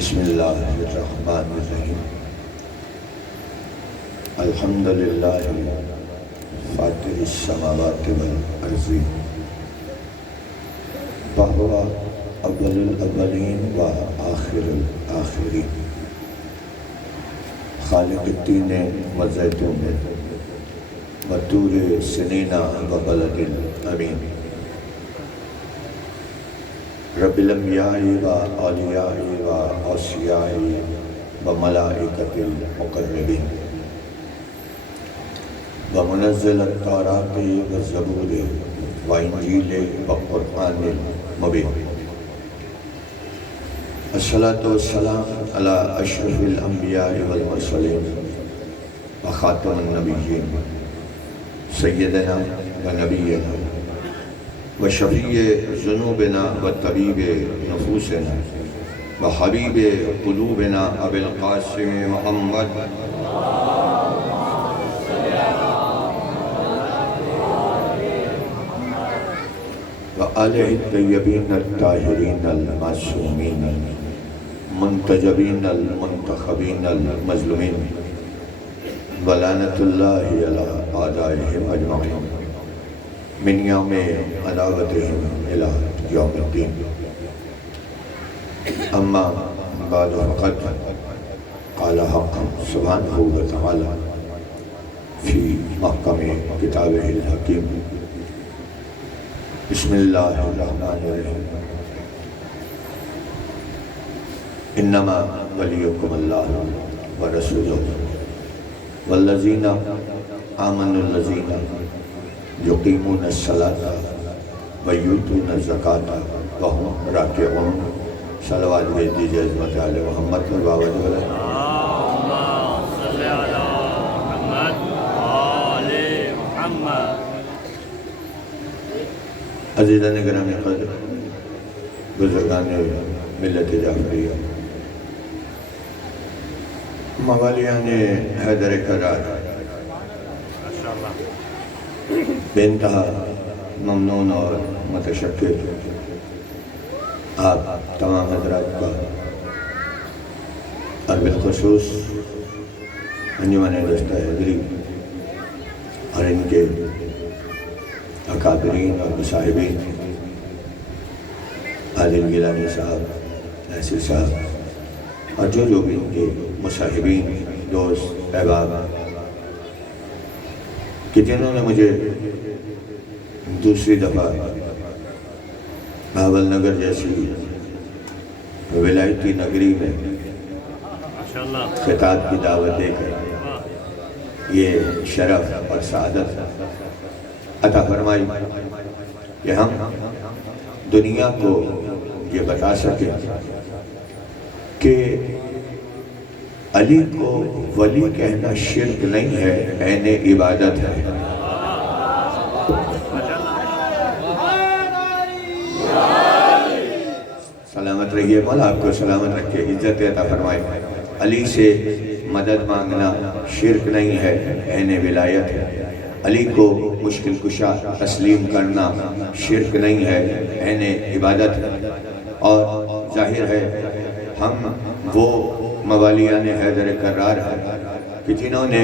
بسم اللہ الرحمن الرحیم الحمدللہ فاطر السماوات والارض وہو اول الاولین و آخر الآخرین خالق التین و زیتون و طور سنین و بلد الامین رب الانبیاء و اولیاء و اوصیاء و ملائکۃ المقربین و منزل التوراۃ و الزبور و انجیل و قرآن المبین الصلاۃ والسلام علی اشرف الانبیاء والمرسلین و خاتم النبیین سیدنا و نبینا و شفیع ذنوبنا و طبیب نفوسنا و حبیب قلوبنا ابی القاسم محمد و آلہ الطیبین الطاہرین المعصومین منتجبین المنتخبین المظلومین و لعنۃ اللہ علی اعدائہم اجمعین من یوم عداوتہم الی یوم الدین اما بعد فقد قال حق سبحانہ و تعالی فی محکم کتابہ الحکیم بسم اللہ الرحمن الرحیم انما ولیکم اللہ و رسولہ والذین آمنوا الذین یقیمون الصلاۃ و یؤتون الزکاۃ وہم راکعون صلوات بھیج دیجیے عظمت علی محمد اور بابا جولا اللہم صلی علی محمد آل محمد عزیزان گرامی قدر بزرگان ملت جعفریہ موالیان حیدر کرار بے انتہا ممنون اور متشکر آپ تمام حضرات کا اور بالخصوص انجمن دستہ حیدری اور ان کے اکابرین اور مصاحبین عادل گیلانی صاحب ناصر صاحب اور جو بھی ان کے مصاحبین دوست احباب کہ جنہوں نے مجھے دوسری دفعہ بھاول نگر جیسی ولایتی نگری میں خطاب کی دعوت دے کر یہ شرف اور سعادت عطا فرمائی کہ ہم دنیا کو یہ بتا سکیں کہ علی کو ولی کہنا شرک نہیں ہے، عین عبادت ہے۔ سلامت رہیے، مولا آپ کو سلامت رکھے، عزت عطا فرمائے۔ علی سے مدد مانگنا شرک نہیں ہے، عین ولایت ہے۔ علی کو مشکل کشا تسلیم کرنا شرک نہیں ہے، عین عبادت ہے۔ اور ظاہر ہے ہم وہ موالیان حیدر کرار ہے کہ جنہوں نے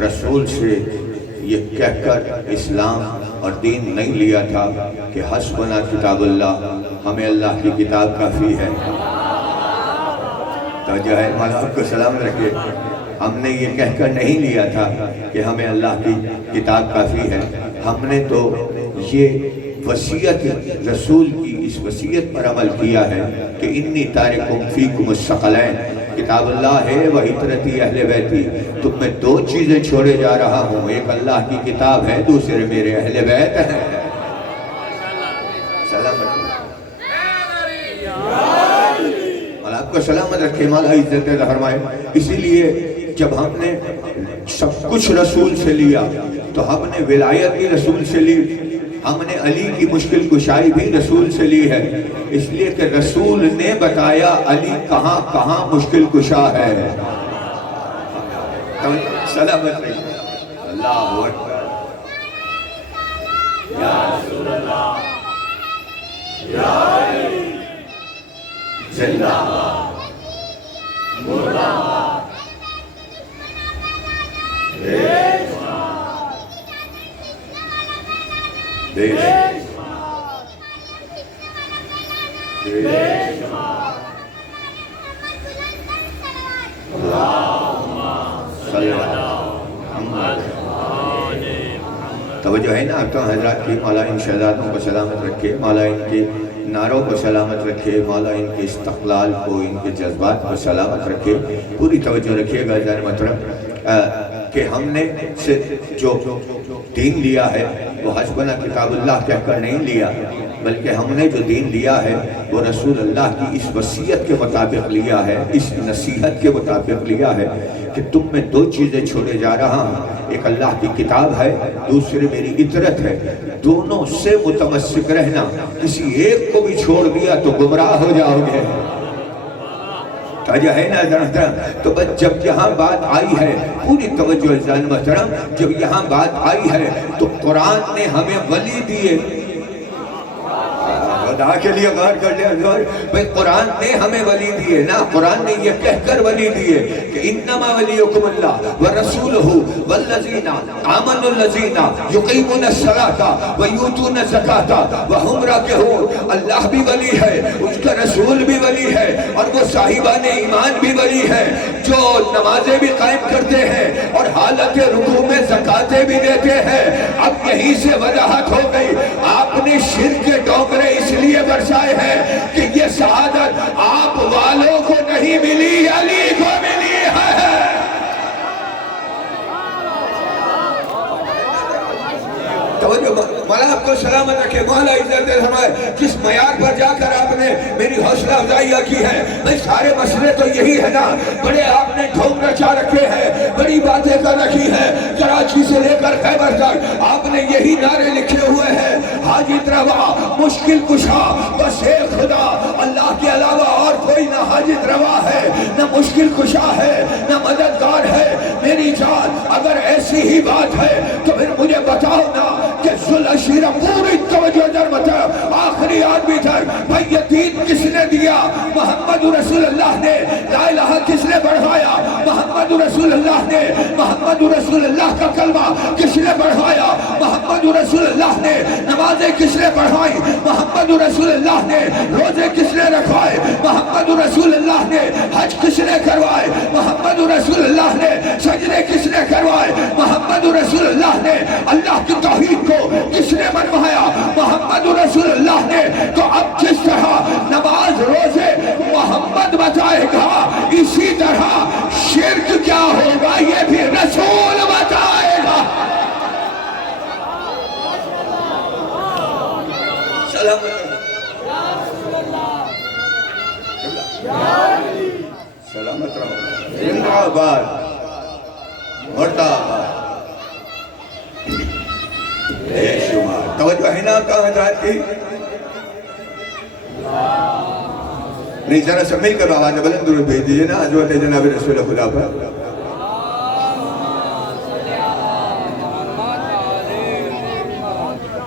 رسول سے یہ کہہ کر اسلام اور دین نہیں لیا تھا کہ حسبنا کتاب اللہ، ہمیں اللہ کی کتاب کافی ہے۔ تو جو ہے مولا آپ کو سلام رکھے، ہم نے یہ کہہ کر نہیں لیا تھا کہ ہمیں اللہ کی کتاب کافی ہے، ہم نے تو یہ وصیت رسول کی اس وصیت پر عمل کیا ہے کہ انی تارکم فیکم الثقلین، کتاب اللہ ہے و عطرتی اہل بیتی، تم میں دو چیزیں چھوڑے جا رہا ہوں، ایک اللہ کی کتاب ہے، دوسرے میرے اہل بیت ہیں۔ سلامت مولا آپ کو سلامت رکھے، مولا عزت عطا فرمائے۔ اسی لیے جب ہم نے سب کچھ رسول سے لیا تو ہم نے ولایت بھی رسول سے لی، ہم نے علی کی مشکل کشائی بھی رسول سے لی ہے، اس لیے کہ رسول نے بتایا علی کہاں کہاں مشکل کشا ہے۔ سلامت رہیے، اللہ اکبر، یا رسول اللہ، یا علی، زندہ باد، بے توجہ ہے نا آپ تو حضرات کی، مولا ان شہزادوں کو سلامت رکھے، مولا ان کے نعروں کو سلامت رکھے، مولا ان کے استقلال کو، ان کے جذبات کو سلامت رکھے۔ پوری توجہ رکھیے گا عزیزان محترم کہ ہم نے جو دین لیا ہے وہ حسبنا کتاب اللہ کہہ کر نہیں لیا، بلکہ ہم نے جو دین لیا ہے وہ رسول اللہ کی اس وصیت کے مطابق لیا ہے، اس نصیحت کے مطابق لیا ہے کہ تم میں دو چیزیں چھوڑے جا رہا ہوں، ایک اللہ کی کتاب ہے، دوسری میری اطرت ہے، دونوں سے متمسک رہنا، کسی ایک کو بھی چھوڑ دیا تو گمراہ ہو جاؤ گے۔ توجہ ہے نا محترم؟ تو بس جب یہاں بات آئی ہے، پوری توجہ عزیزان محترم، جب یہاں بات آئی ہے تو قرآن نے ہمیں ولی دیے، خدا کے لیے غور کر لیا حضور، بھئی قرآن نے ہمیں ولی دیے نا، قرآن نے یہ کہہ کر ولی دیے کہ انما ولیکم اللہ ورسولہ والذین آمنوا الذین یقیمون الصلاۃ ویؤتون الزکاۃ وہم راکعون۔ اللہ بھی ولی ہے، اس کا رسول بھی ولی ہے، اور وہ صاحبان ایمان بھی ولی ہے، جو نمازیں بھی قائم کرتے ہیں اور حالت رکوع میں زکاتیں بھی دیتے ہیں۔ اب یہیں سے وضاحت ہو گئی، آپ نے شرک کے ڈوکرے اس لیے برسائے ہیں کہ یہ سعادت آپ والوں کو نہیں ملی، علی کو ملی ہے۔ مولا آپ کو سلامت رکھے، مولا عزت فرمائے، جس معیار پر جا کر آپ نے میری حوصلہ افزائی کی ہے، بھئی سارے مسئلے تو یہی ہے نا، بڑے آپ نے ڈھونگ رچا رکھے ہیں، بڑی باتیں کر رکھی ہیں، کراچی سے لے کر خیبر تک آپ نے یہی نعرے لکھے ہوئے ہیں، حاجت روا، مشکل کشا، بس ایک خدا، اللہ کے علاوہ اور کوئی نہ حاجت روا ہے، نہ مشکل کشا ہے، نہ مددگار ہے۔ میری جان، اگر ایسی ہی بات ہے تو پھر مجھے بتاؤ نا کہ ذوالعشیرہ، پوری توجہ در مطلب آخری آدمی تک، بھئی یہ دین کس نے دیا؟ محمد رسول اللہ نے۔ لا الہ کس نے بڑھایا؟ محمد رسول اللہ نے۔ محمد رسول اللہ کا کلمہ کس نے بڑھایا؟ محمد رسول اللہ نے۔ نمازیں کس نے بڑھائی؟ محمد رسول اللہ نے۔ روزے کس نے رکھوائے؟ محمد رسول اللہ نے۔ حج کس نے کروائے؟ محمد رسول اللہ نے۔ سجدے کس نے کروائے؟ محمد رسول اللہ نے۔ اللہ کی توحید کو کس نے منوایا؟ محمد رسول اللہ نے۔ تو اب جس طرح نماز روزے محمد بتائے گا، اسی طرح شرک کیا ہوگا یہ بھی رسول بتائے گا۔ سلامت رہو، زندہ آباد، مردہ آباد، بے شمار۔ توجہ ہے نا آپ کا حضرات کی؟ نہیں، ذرا سب مل کر آواز بلند درود بھیج دیجئے نا حضرت جناب رسول خدا پر۔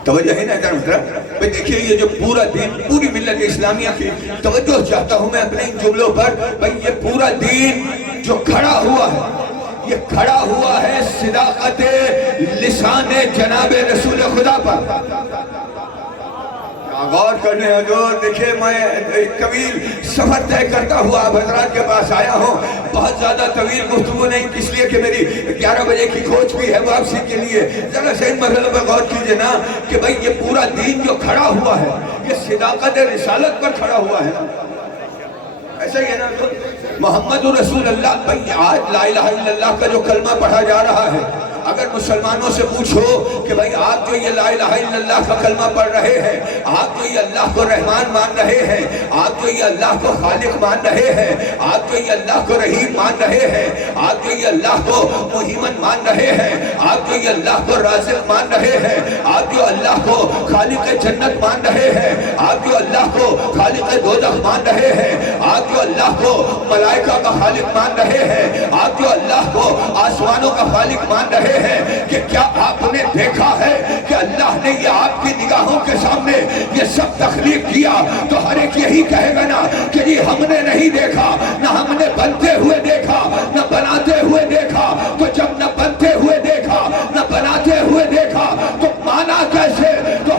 توجہ ہے نا محترم؟ بھئی دیکھیے یہ جو پورا دین، پوری ملت اسلامیہ کی توجہ چاہتا ہوں میں اپنے ان جملوں پر، بھئی یہ پورا دین جو کھڑا ہوا ہے، یہ کھڑا ہوا ہے صداقت لسان جناب رسول خدا پر۔ غور کرنے حضور، دیکھیں میں ایک طویل سفر طے کرتا ہوا آپ حضرات کے پاس آیا ہوں، بہت زیادہ طویل گفتگو نہیں، اس لیے کہ میری 11 بجے کی کوچ بھی ہے واپسی کے لیے۔ ذرا سے ان مسئلوں پر غور کیجئے نا کہ بھئی یہ پورا دین جو کھڑا ہوا ہے یہ صداقت رسالت پر کھڑا ہوا ہے، ایسا ہی ہے نا محمد رسول اللہ۔ بھئی آج لا الہ الا اللہ کا جو کلمہ پڑھا جا رہا ہے، اگر مسلمانوں سے پوچھو کہ بھئی آپ جو یہ لا الہ الا اللہ کا کلمہ پڑھ رہے ہیں، آپ جو یہ اللہ کو رحمان مان رہے ہیں، آپ جو یہ اللہ کو خالق مان رہے ہیں، آپ جو یہ اللہ کو رحیم مان رہے ہیں، آپ جو یہ اللہ کو محیمن مان رہے ہیں، آپ جو یہ اللہ کو رازق مان رہے ہیں، آپ جو اللہ کو خالق جنت مان رہے ہیں، آپ جو اللہ کو خالق دوزخ مان رہے ہیں، آپ جو اللہ کو ملائکہ کا خالق مان رہے ہیں، آپ جو اللہ کو آسمانوں کا خالق مان رہے ہیں، کہ کیا آپ نے دیکھا ہے کہ اللہ نے یہ آپ کی نگاہوں کے سامنے یہ سب تخلیق کیا؟ تو ہر ایک یہی کہے گا نا کہ جی ہم نے نہیں دیکھا، نہ ہم نے بنتے ہوئے دیکھا، نہ بناتے ہوئے دیکھا۔ تو جب نہ بنتے ہوئے دیکھا، نہ بناتے ہوئے دیکھا، تو مانا کیسے؟ تو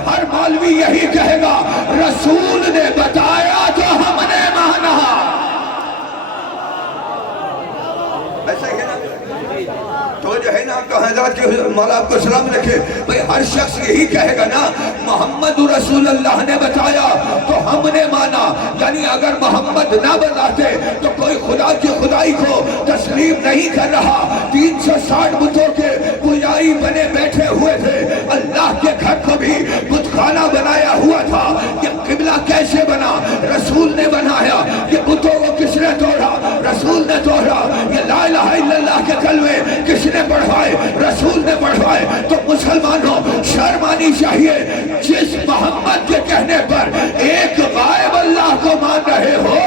امام تو حضرت کے مولا آپ کو سلام رکھے، بھئی ہر شخص یہی کہے گا نا محمد رسول اللہ نے بتایا تو ہم نے مانا، یعنی اگر محمد نہ بتاتے تو کوئی خدا کی خدائی کو تسلیم نہیں کر رہا۔ 360 بتوں کے پجاری بنے بیٹھے ہوئے تھے، اللہ کے گھر کو بھی بت خانہ بنایا ہوا تھا۔ یہ قبلہ کیسے بنا؟ رسول نے بنایا۔ یہ بتوں کو کس نے توڑا؟ رسول نے توڑا۔ یہ لا الہ الا اللہ کے کلمے کس نے پڑھوائے؟ رسول نے پڑھوائے۔ تو مسلمانوں شرم آنی چاہیے، جس محمد کے کہنے پر ایک غائب اللہ کو مان رہے ہو،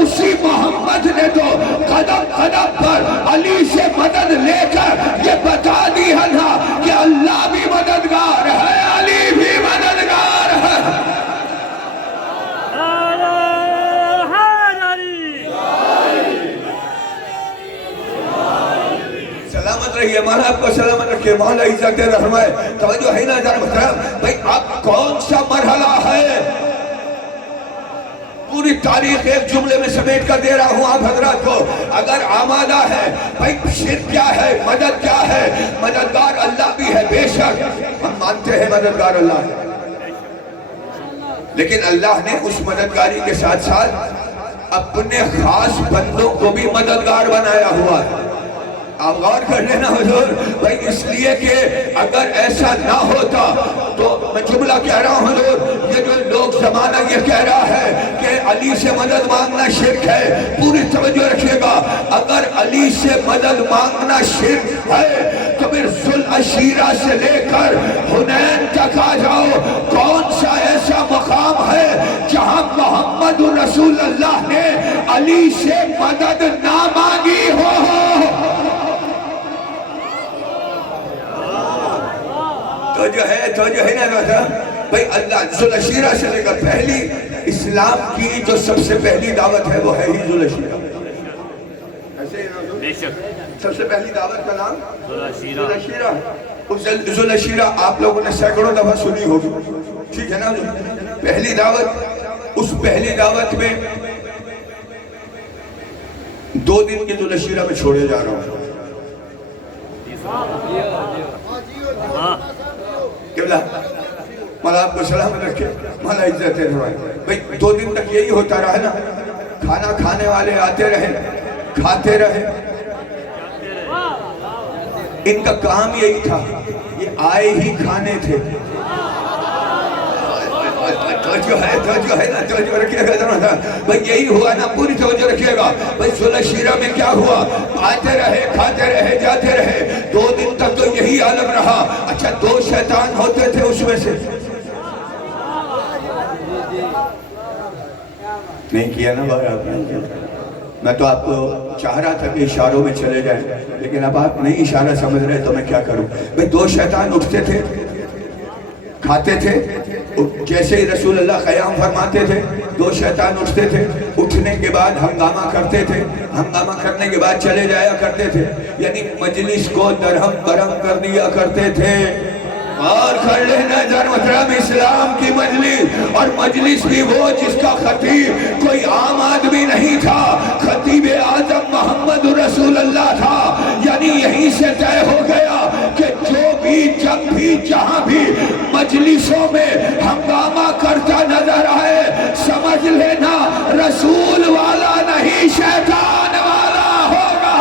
اسی محمد نے تو قدم قدم پر علی سے مدد لے کر یہ بتا دی ہے نا کہ اللہ بھی مددگار ہے، علی بھی مددگار ہے۔ سلامت رہیے، مولا آپ کو سلامت رکھے، مولا عزت رحمائے۔ توجہ ہے نا جان محترم، بھئی اب کون سا مرحلہ ہے؟ پوری تاریخ ایک جملے میں سمیٹ کر دے رہا ہوں آپ حضرات کو۔ اگر آمادہ ہے بھئی شرک کیا ہے، مدد کیا ہے؟ مددگار اللہ بھی ہے، بے شک ہم مانتے ہیں مددگار اللہ ہے، لیکن اللہ نے اس مددگاری کے ساتھ ساتھ اپنے خاص بندوں کو بھی مددگار بنایا ہوا ہے۔ آپ غور کر لینا حضور، بھئی اس لیے کہ اگر ایسا نہ ہوتا تو میں جملہ کہہ رہا ہوں حضور، یہ جو لوگ زمانہ یہ کہہ رہا ہے کہ علی سے مدد مانگنا شرک ہے، پوری توجہ رکھیے گا، اگر علی سے مدد مانگنا شرک ہے تو پھر ذوالعشیرہ سے لے کر حنین تک آ جاؤ، کون سا ایسا مقام ہے جہاں محمد رسول اللہ نے علی سے مدد نہ مانگی ہو؟ تو جو ہے نا بھئی اللہ ذوالعشیرہ سے لے کر پہلی اسلام کی جو سب سے پہلی دعوت ہے وہ ہے ہی ذوالعشیرہ۔ سب سے پہلی دعوت کا نام ذوالعشیرہ۔ ذوالعشیرہ آپ لوگوں نے سینکڑوں دفعہ سنی ہوگی، ٹھیک ہے نا؟ پہلی دعوت، اس پہلی دعوت میں 2 دن کے ذوالعشیرہ میں چھوڑے جا رہا ہوں۔ قبلہ مولا آپ کو سلام رکھے، مولا عزت رہے، بھئی 2 دن تک یہی ہوتا رہا نا، کھانا کھانے والے آتے رہے، کھاتے رہے، ان کا کام یہی تھا، یہ آئے ہی کھانے تھے۔ توجہ ہے نا، توجہ رکھیے گا ضرور تھا، بھئی یہی ہوا نا، پوری توجہ رکھیے گا۔ بھئی ذوالعشیرہ میں کیا ہوا؟ آتے رہے، کھاتے رہے، جاتے رہے، 2 دن تک تو یہی عالم رہا۔ اچھا 2 شیطان ہوتے تھے اس میں سے، نہیں کیا نا بھائی آپ نے؟ میں تو آپ کو چاہ رہا تھا کہ اشاروں میں چلے جائیں، لیکن اب آپ نہیں اشارہ سمجھ رہے تو میں کیا کروں؟ بھئی 2 شیطان اٹھتے تھے، کھاتے تھے، جیسے ہی رسول اللہ قیام فرماتے تھے 2 شیطان اٹھتے تھے، اٹھنے کے بعد ہنگامہ کرتے تھے، ہنگامہ کرنے کے بعد چلے جایا کرتے تھے، یعنی مجلس کو درہم برہم کر دیا کرتے تھے۔ اور کر لینا جان محترم، اسلام کی مجلس، اور مجلس بھی وہ جس کا خطیب کوئی عام آدمی نہیں تھا، خطیب اعظم محمد رسول اللہ تھا، یعنی یہیں سے طے ہو گیا کہ جو بھی جب بھی جہاں بھی مجلسوں میں ہنگامہ کرتا نظر آئے، سمجھ لینا رسول والا نہیں شیطان والا ہوگا۔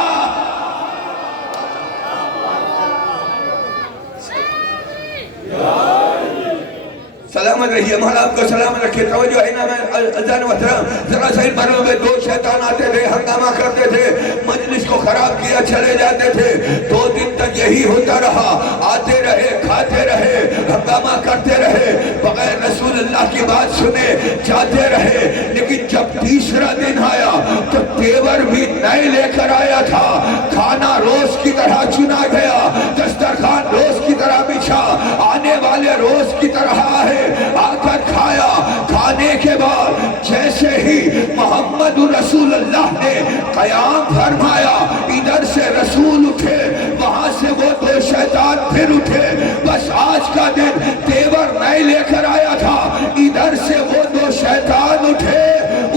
سلامت رہیے، مولا آپ کو سلامت رکھے، توجہ ہے نا میں اذان محترم، ذرا صحیح مروں میں 2 شیطان آتے تھے، ہنگامہ کرتے تھے، مجلس کو خراب کیا چلے جاتے تھے، 2 دن تک یہی ہوتا رہا، آتے رہے، کھاتے رہے، ہنگامہ کرتے رہے، بغیر رسول اللہ کی بات سنے جاتے رہے، لیکن جب تیسرا دن آیا تو تیور بھی نئے لے کر آیا تھا، کھانا روز کی طرح چنا گیا، دسترخوان روز کی طرح بچھا، آنے والے روز کی طرح آئے، آ کر کھایا، کھانے کے بعد جیسے ہی محمد رسول اللہ نے قیام فرمایا، ادھر سے رسول اٹھے، وہاں سے وہ 2 شیطان پھر اٹھے، بس آج کا دن تیور نئے لے کر آیا تھا، ادھر سے وہ 2 شیطان اٹھے،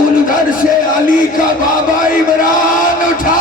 ادھر سے علی کا بابا عمران اٹھا۔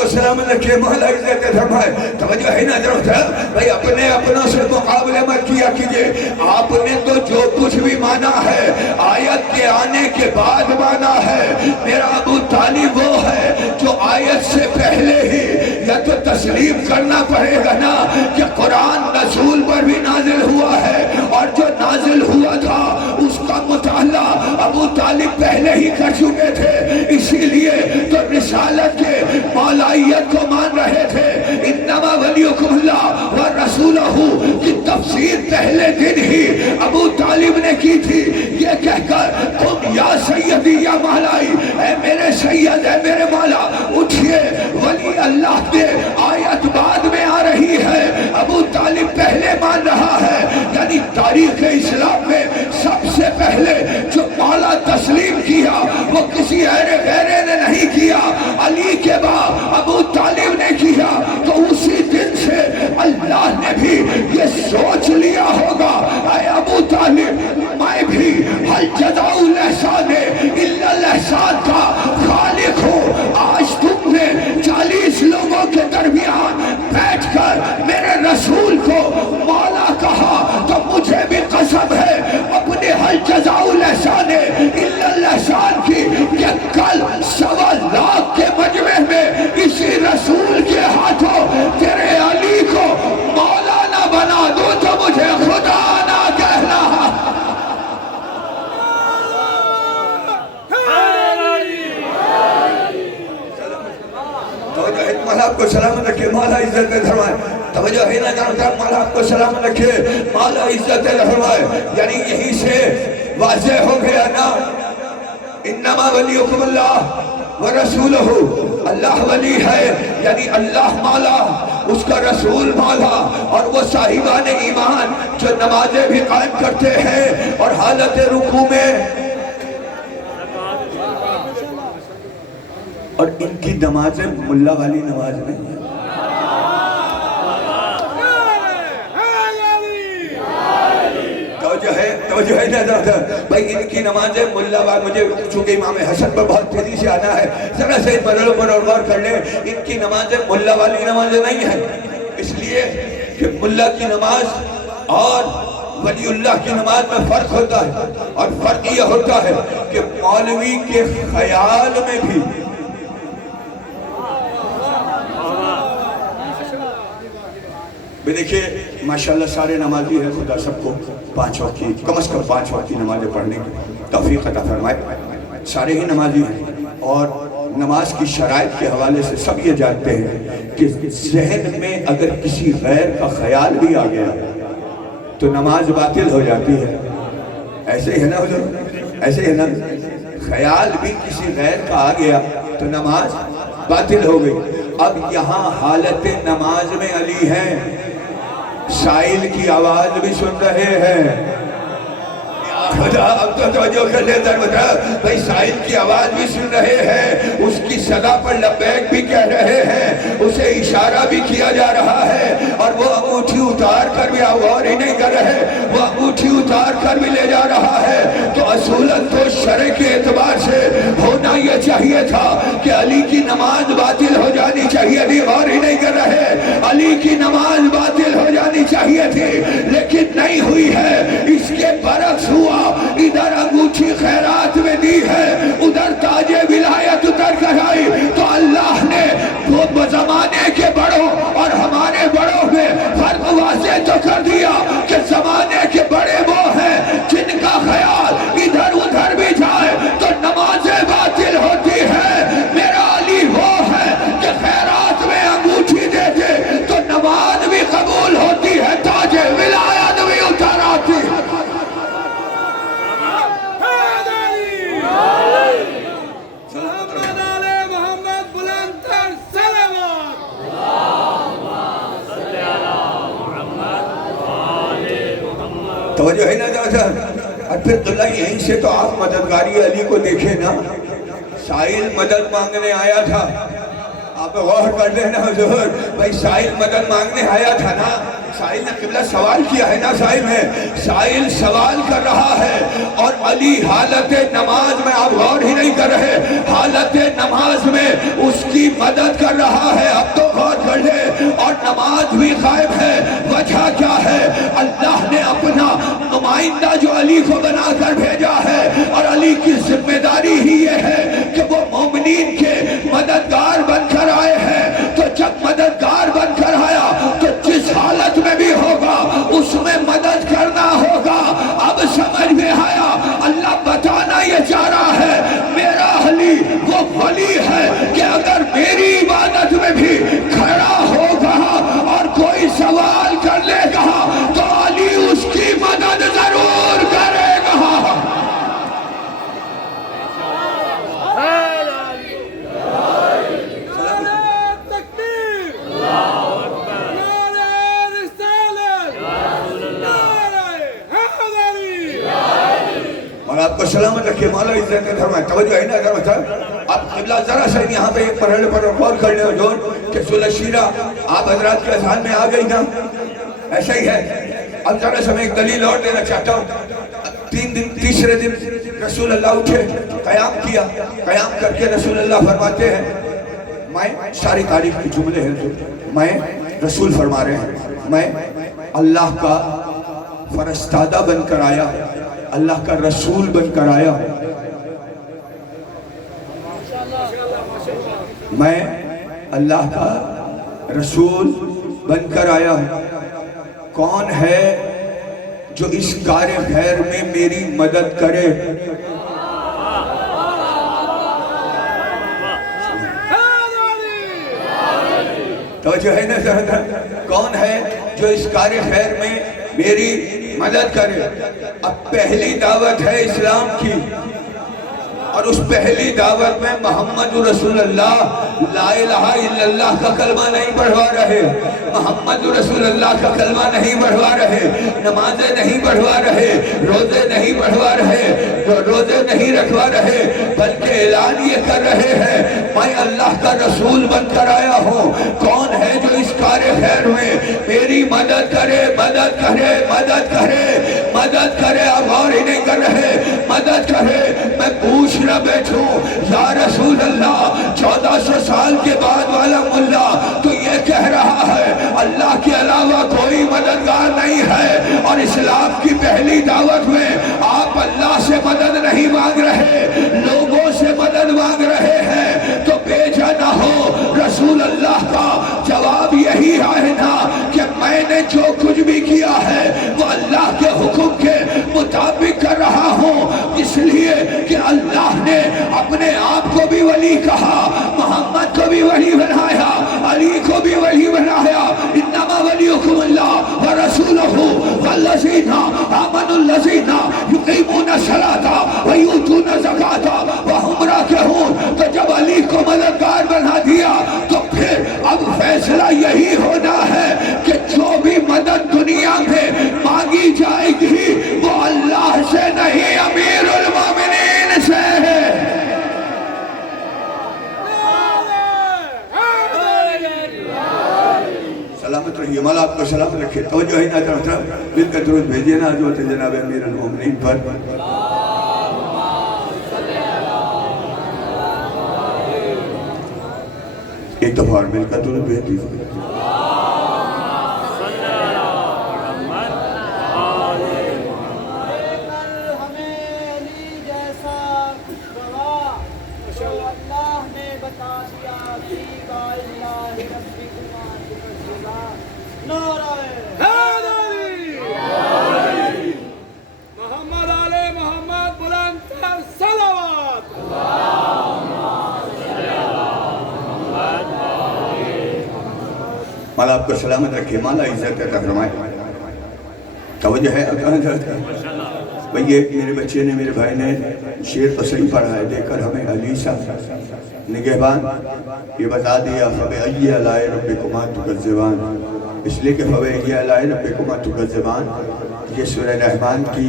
کو سلامت رکھے، مولا عزت فرمائے. توجہ ہے نا حضرت بھائی، اپنے اپنوں سے مقابلے مت کیا کیجئے. آپ نے تو جو کچھ بھی مانا ہے آیت کے آنے کے بعد مانا ہے. میرا ابو طالب وہ ہے جو آیت سے پہلے ہی یا تو تسلیم کرنا پڑے گا نا کہ قرآن رسول پر بھی نازل ہوا ہے، اور جو نازل ہوا تھا اس کا مطالعہ ابو طالب پہلے ہی کر چکے تھے، اسی لیے تو رسالت کے مولائیت کو مان رہے تھے. انما ولیکم اللہ ورسولہ کی تفسیر پہلے دن ہی ابو طالب نے کی تھی، یہ کہہ کر تم یا سیدی یا مولائی، اے میرے سید اے میرے مولا اٹھئے. ولی اللہ کے آیت بعد میں آ رہی ہے، ابو طالب پہلے مان رہا ہے. یعنی تاریخ اسلام میں سب سے پہلے جو مولا تسلیم کیا وہ کسی غیرے نے نہیں کیا، علی کے بعد ابو طالب نے کیا. تو اسی دن سے اللہ نے بھی یہ سوچ لیا ہوگا، اے ابو طالب میں بھی حل جزاء الاحسان الا الاحسان کا خالق ہوں. آج تم نے 40 لوگوں کے درمیان بیٹھ کر میرے رسول کو مولا کہا، تو مجھے بھی قسم ہے اپنے حل جزاء الاحسان الا الاحسان کی کہ کل 1.25 لاکھ کے مجمع میں اسی رسول کے ہاتھوں تیرے علی کو مولا نہ بنا دو تو مجھے خدا نہ کہنا. توجہ ہے، مولا آپ کو سلامت رکھے، مولا عزت فرمائے. توجہ ہے نا جانتا، مولا آپ کو سلامت رکھے، مولا عزت فرمائے. یعنی یہی سے واضح ہو گیا نا، انما ولیکم اللہ ورسولہ، اللہ ولی ہے یعنی اللہ مولا، اس کا رسول مولا، اور وہ صاحبان ایمان جو نمازیں بھی قائم کرتے ہیں اور حالت رکوع میں، اور ان کی نمازیں ملا والی نماز نہیں ہے. توجہ ہے نا بھائی، ان کی نمازیں ملا والی، مجھے چونکہ امام حسن پر بہت تیزی سے آنا ہے، ذرا سے بدلوں پر اور غور کر لیں. ان کی نمازیں ملا والی نمازیں نہیں ہیں، اس لیے کہ ملا کی نماز اور ولی اللہ کی نماز میں فرق ہوتا ہے. اور فرق یہ ہوتا ہے کہ مولوی کے خیال میں بھی دیکھیے ماشاءاللہ سارے نمازی ہیں، خدا سب کو 5 وقت کی، کم از کم 5 وقت کی نمازیں پڑھنے کی توفیق عطا فرمائے. سارے ہی نمازی ہیں، اور نماز کی شرائط کے حوالے سے سب یہ جانتے ہیں کہ ذہن میں اگر کسی غیر کا خیال بھی آ گیا تو نماز باطل ہو جاتی ہے. ایسے ہی ہے نا حضور، ایسے ہی ہے نا، خیال بھی کسی غیر کا آ گیا تو نماز باطل ہو گئی. اب یہاں حالت نماز میں علی ہیں، سائل کی آواز بھی سن رہے ہیں. خدا اب تو توجہ کر لے دربتا بھائی، سائل کی آواز بھی سن رہے ہیں، اس کی صدا پر لبیک بھی کہہ رہے ہیں، اسے اشارہ بھی کیا جا رہا ہے، اور وہ انگوٹھی اتار کر بھی غور ہی نہیں کر رہے، وہ انگوٹھی اتار کر بھی لے جا رہا ہے. تو اصولاً تو شرع کے اعتبار سے ہونا یہ چاہیے تھا کہ علی کی نماز باطل ہو جانی چاہیے تھی، غور ہی نہیں کر رہے، علی کی نماز باطل ہو جانی چاہیے تھی، لیکن نہیں ہوئی ہے. اس کے برعکس ہوا، ادھر انگوٹھی خیرات میں دی ہے، ادھر تاج ولایت اتر کر آئی. تو اللہ نے وہ زمانے کے بڑوں اور ہمارے بڑوں میں فرق واضح تو کر دیا کہ زمانے کے بڑے وہ ہیں جن کا خیال ادھر ادھر بھی جائے تو نمازیں باطل ہوتی ہے. میرا علی وہ ہے کہ خیرات میں انگوٹھی دے دے تو نماز بھی قبول ہوتی ہے، تاج ولایت بھی اتر آتی ہے. توجہ ہے نا دادا. اور پھر اللہ یہیں سے تو آپ مددگاری علی کو دیکھیں نا، سائل مدد مانگنے آیا تھا. آپ غور کر لینا حضور بھائی، سائل مدد مانگنے آیا تھا نا، سائل نے قبلہ سوال کیا ہے نا، سائل سوال کر رہا ہے، اور علی حالت نماز میں، آپ غور ہی نہیں کر رہے، حالت نماز میں اس کی مدد کر رہا رکھے، مولا عزت فرمائے. توجہ ہے نا ذرا صاحب. اب قبلہ ذرا سا یہاں پہ ایک مرحلے پر غور کر لیں حضور کہ ذوالشیرہ آپ حضرات کے اذہان میں آ گئی نا؟ ایسا ہی ہے. اب ذرا سا میں ایک دلیل اور دینا چاہتا ہوں. تیسرے دن رسول اللہ اٹھے، قیام کیا. قیام کر کے رسول اللہ فرماتے ہیں، میں ساری تاریخ کی جملے ہیں، میں رسول فرما رہے ہیں، میں اللہ کا فرستادہ بن کر آیا، اللہ کا رسول بن کر آیا. میں اللہ کا رسول بن کر آیا ہوں. کون ہے جو اس کار خیر میں میری مدد کرے؟ توجہ ہے نا ذرا. کون ہے جو اس کار خیر میں میری مدد کرے؟ اب پہلی دعوت ہے اسلام کی، اور اس پہلی دعوت میں محمد رسول اللہ لا الہ الا اللہ کا کلمہ نہیں پڑھوا رہے، محمد رسول اللہ کا کلمہ نہیں پڑھوا رہے، نمازیں نہیں پڑھوا رہے، روزے نہیں پڑھوا رہے، روزے نہیں رکھوا رہے، بلکہ اعلان یہ کر رہے ہیں میں اللہ کا رسول بن کر آیا ہوں. کون ہے جو اس کار خیر میں میری مدد کرے؟ مدد کرے، مدد کرے، مدد کرے. آپ اور ہی نہیں کر رہے، مدد کرے. میں پوچھ نہ بیٹھوں یا رسول اللہ 1400 سال کے بعد والا ملا تو یہ کہہ رہا ہے اللہ کے علاوہ کوئی مددگار نہیں ہے، اور اسلام کی پہلی دعوت میں آپ اللہ سے مدد نہیں مانگ رہے، لوگوں سے مدد مانگ رہے ہیں. تو بیجا نہ ہو رسول اللہ کا جواب یہی ہے نا کہ میں نے جو کچھ بھی کیا ہے وہ اللہ کے حکم کے مطابق کر رہا ہوں، اس لیے کہ اللہ نے اپنے آپ کو بھی ولی کہا، محمد کو بھی ولی بنایا، علی کو بھی ولی بنایا. انما ولیکم اللہ ورسولہ والذین آمنوا الذین یقیمون الصلاۃ ویؤتون الزکاۃ وہم راکعون. تو جب علی کو مددگار بنا دیا تو پھر اب فیصلہ یہی ہونا ہے کہ جو بھی مدد دنیا میں مانگی جائے گی وہ اللہ سے نہیں، امیر المومنین سے ہے. سلامت رہیے، مولا آپ کو سلامت رکھے. توجہ ہے نا طرف مل کر درود بھیجیے نا حضرت جناب امیر المومنین پر. ایک دفعہ اور مل کر درود بھیج دیجیے. مولا آپ کو سلامت رکھے، مولا عزت عطا فرمائے. توجہ ہے بھئی یہ میرے بچے نے، میرے بھائی نے شعر تو صحیح پڑھا ہے، دیکھ کر ہمیں علی سا نگہبان یہ بتا دیا فَبِأَيِّ آلَاءِ رَبِّكُمَا تُكَذِّبَانِ. اس لیے کہ فَبِأَيِّ آلَاءِ رَبِّكُمَا تُكَذِّبَانِ یہ سورہ رحمان کی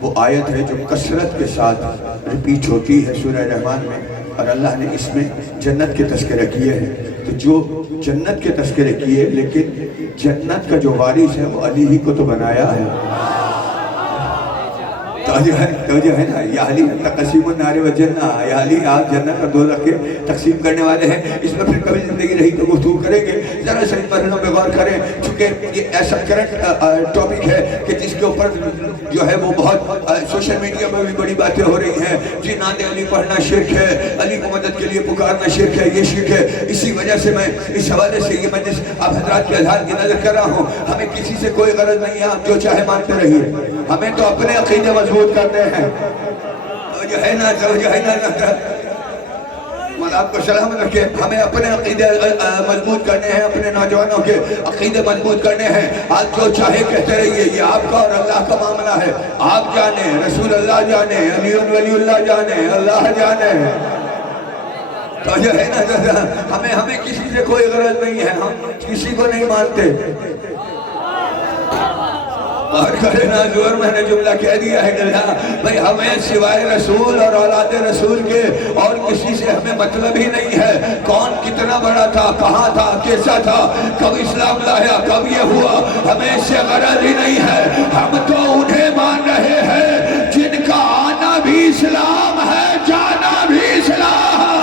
وہ آیت ہے جو کثرت کے ساتھ ریپیٹ ہوتی ہے سورہ رحمان میں، اور اللہ نے اس میں جنت کے تذکرہ کیے ہیں. تو جو جنت کے تذکرے کیے لیکن جنت کا جو وارث ہے وہ علی ہی کو تو بنایا ہے. توجہ ہے نا، یا علی تقسیم النار و جنہ، یا علی آپ جنت اور دوزخ کے تقسیم کرنے والے ہیں. اس میں پھر کبھی زندگی رہی تو گفتگو کریں گے. ذرا صحیح مرحلوں پہ غور کریں چونکہ یہ ایسا کرنٹ ٹاپک ہے کہ جس کے اوپر جو ہے وہ بہت سوشل میڈیا میں بھی بڑی باتیں ہو رہی ہیں. جی نام علی پڑھنا شرک ہے، علی کو مدد کے لیے پکارنا شرک ہے، یہ شرک ہے. اسی وجہ سے میں اس حوالے سے یہ مجلس آپ حضرات کے اذہان کی نظر کر رہا ہوں. ہمیں کسی سے کوئی غرض نہیں ہے، آپ جو چاہے مانتے رہیے، ہمیں تو اپنے عقیدے مضبوط کرنے ہیں. جو ہے نا آپ کو سلامت رکھے. ہمیں اپنے عقیدے مضبوط کرنے ہیں، اپنے نوجوانوں کے عقیدے مضبوط کرنے ہیں. آپ جو چاہے کہتے رہیے، یہ آپ کا اور اللہ کا معاملہ ہے. آپ جانے، رسول اللہ جانے، علی ولی اللہ جانے، اللہ جانے. تو جو ہے نا ہمیں کسی سے کوئی غرض نہیں ہے، ہم کسی کو نہیں مانتے. اور کرے نا حضور میں نے جملہ کہہ دیا ہے اللہ بھئی ہمیں سوائے رسول اور اولاد رسول کے اور کسی سے ہمیں مطلب ہی نہیں ہے. کون کتنا بڑا تھا, کہاں تھا, کیسا تھا, کب اسلام لایا, کب یہ ہوا, ہمیں اس سے غرض ہی نہیں ہے. ہم تو انہیں مان رہے ہیں جن کا آنا بھی اسلام ہے, جانا بھی اسلام ہے.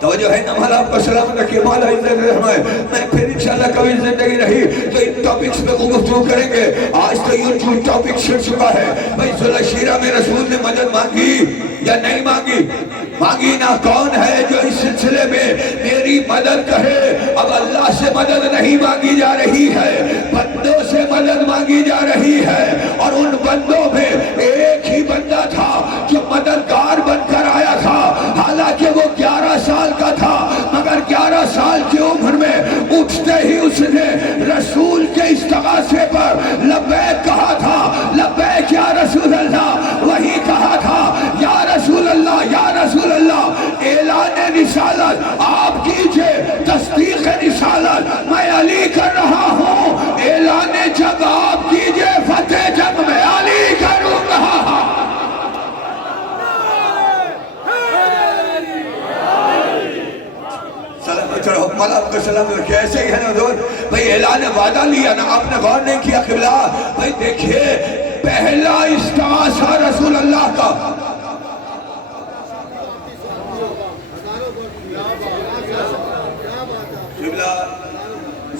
توجہ ہے نا مولا آپ کو سلام رکھیے, مولا عزت رحمائے. میں پھر انشاءاللہ کبھی زندگی رہی تو ان ٹاپکس پہ گفتگو کریں گے. آج تو یوٹیوب ٹاپک چھڑ چکا ہے. بھئی ذوالشیرہ میں رسول نے مدد مانگی یا نہیں مانگی؟ مانگی نا. کون ہے جو اس سلسلے میں میری مدد کرے؟ اب اللہ سے مدد نہیں مانگی جا رہی ہے, بندوں سے مدد مانگی جا رہی ہے. اور ان بندوں میں ایک ہی بندہ تھا جو مددگار بن کر آیا تھا. حالانکہ وہ 11 سال کا تھا, مگر 11 سال کی عمر میں اٹھتے ہی اس نے رسول کے استغاثے پر لبیک کہا تھا. لبیک یا رسول اللہ, وہی کہا تھا یا رسول اللہ, یا رسول اللہ. اعلان رسالت آپ کیجئے, تصدیق رسالت میں علی کر رہا ہوں. اعلان جنگ آپ کیجئے, فتح جنگ میں علی کروں گا. مولا آپ کو سلام رکھے. ایسے ہی ہے نا حضور بھئی اعلان وعدہ لیا نا, آپ نے غور نہیں کیا قبلہ. بھئی دیکھئے پہلا استغاثہ رسول اللہ کا. قبلہ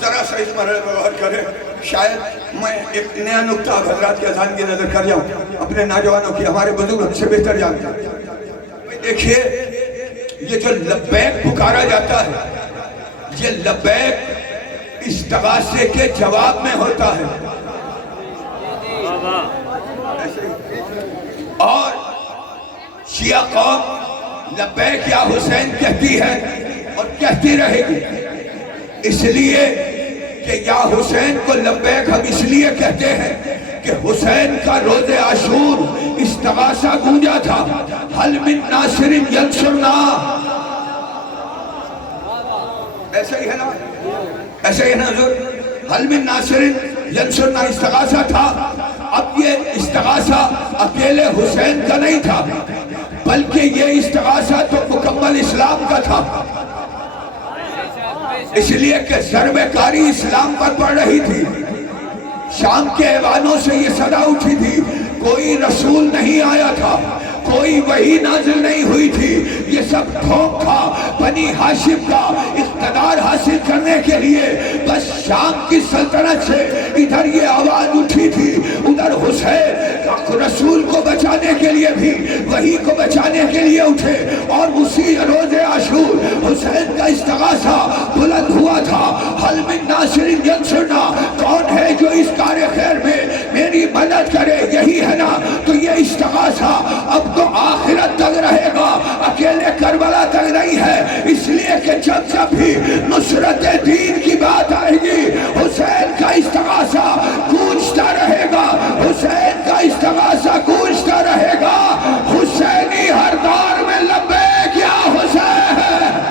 ذرا سا اس مرحلے پر غور کریں. شاید میں ایک نیا نکتہ حضرات کے اذہان کی نظر کر جاؤں, اپنے نوجوانوں کی, ہمارے بزرگ ہم سے بہتر جانتے ہیں. دیکھئے یہ جو لبیک پکارا جاتا ہے, یہ لبیک استغاثے کے جواب میں ہوتا ہے. اور شیعہ قوم لبیک یا حسین کہتی ہے اور کہتی رہے گی, اس لیے کہ یا حسین کو لبیک ہم اس لیے کہتے ہیں کہ حسین کا روز عاشور استغاثہ گونجا تھا. حل من ناصر ینصرنا. ایسے ہی ہے نا, ایسے ہی ہے نا حضور. حل من ناصر ینصرنا استغاثہ تھا. اب یہ استغاثہ اکیلے حسین کا نہیں تھا, بلکہ یہ استغاثہ تو مکمل اسلام کا تھا. اس لیے کہ ضرب کاری اسلام پر پڑ رہی تھی. شام کے ایوانوں سے یہ صدا اٹھی تھی, کوئی رسول نہیں آیا تھا, کوئی وحی نازل نہیں ہوئی تھی. یہ سب ڈھونگ تھا بنی ہاشم کا اقتدار حاصل کرنے کے لیے. بس شام کی سلطنت سے ادھر یہ آواز اٹھی تھی, ادھر حسین رسول کو بچانے کے لیے بھی, وحی کو بچانے کے لیے اٹھے. اور اسی روز عاشور حسین کا استغاثہ بلند ہوا تھا. حل من ناصر ینصرنا, کون ہے جو اس کار خیر میں میری مدد کرے؟ یہی ہے نا. تو یہ استغاثہ اب تو آخرت تک رہے گا, اکیلے کربلا تک نہیں ہے. اس لیے کہ جب جب بھی نصرت دین کی بات آئے گی, حسین کا استغاثہ گونجتا رہے گا, حسین کا استغاثہ گونجتا رہے گا. حسینی ہر دور میں لبیک یا حسین.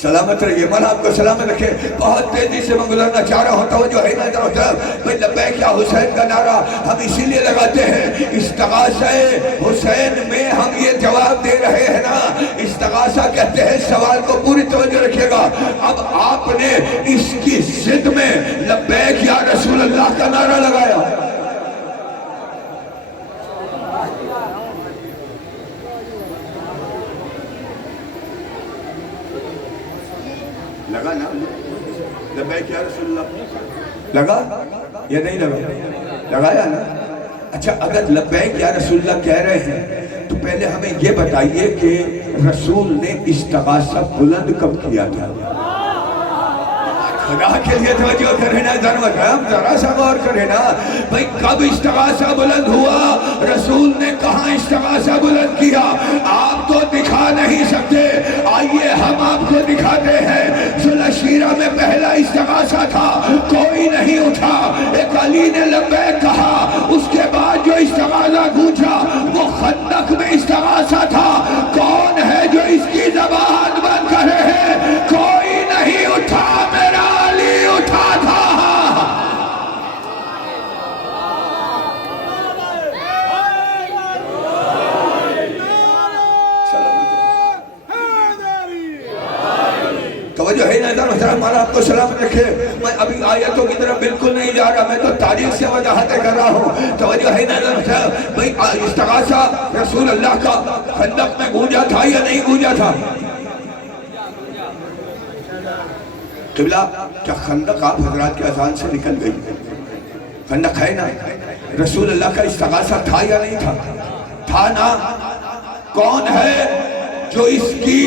سلامت رہیے, مولا آپ کو سلامت رکھے. بہت تیزی سے میں گزرنا چاہ رہا ہوں, توجہ ہے نا ذرا طرف. بھئی لبیک یا حسین کا نعرہ ہم اسی لیے لگاتے ہیں, استغاثہ حسین میں ہم یہ جواب دے رہے ہیں نا. استغاثہ کہتے ہیں, سوال کو پوری توجہ رکھیے گا. اب آپ نے اس کی ضد میں لبیک یا رسول اللہ کا نعرہ لگایا. لگا نا لبیک یا رسول اللہ, لگا یا نہیں لگا؟ لگایا نا. اچھا اگر لبیک یا رسول اللہ کہہ رہے ہیں تو پہلے ہمیں یہ بتائیے کہ رسول نے استغاثہ بلند کب کیا تھا؟ خدا کے لیے توجہ کریں نا, ذرا سا غور کریں نا. بھئی کب استغاثہ بلند ہوا؟ رسول نے کہاں استغاثہ بلند کیا؟ آپ تو دکھا نہیں سکتے, آئیے ہم آپ کو دکھاتے ہیں. ذوالشیرہ میں پہلا استغاثہ تھا, کوئی نہیں اٹھا, ایک علی نے لبیک کہا. اس کے بعد جو استغاثہ گونجا وہ خندق میں استغاثہ دیکھے، میں ابھی آیتوں کی طرف بالکل نہیں جا رہا، میں تو تاریخ سے وضاحتیں کر رہا ہوں، توجہ ہے نا بھائی؟ استغاثہ رسول اللہ کا خندق میں گونجا تھا یا نہیں گونجا تھا؟ قبلہ کیا خندق آپ حضرات کے اذان سے نکل گئی؟ خندق ہے نا؟ رسول اللہ کا استغاثہ تھا یا نہیں تھا؟ تھا نا؟ کون ہے جو اس کی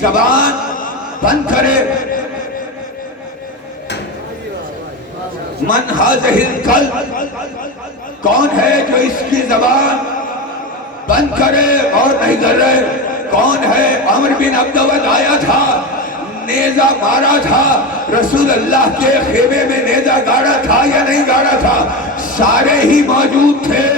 زبان بند کرے؟ من هذه القلب، کون ہے جو اس کی زبان بند کرے اور نہیں کر رہے؟ کون ہے؟ عمر بن عبدود آیا تھا، نیزہ مارا تھا، رسول اللہ کے خیمے میں نیزہ گاڑا تھا یا نہیں گاڑا تھا؟ سارے ہی موجود تھے۔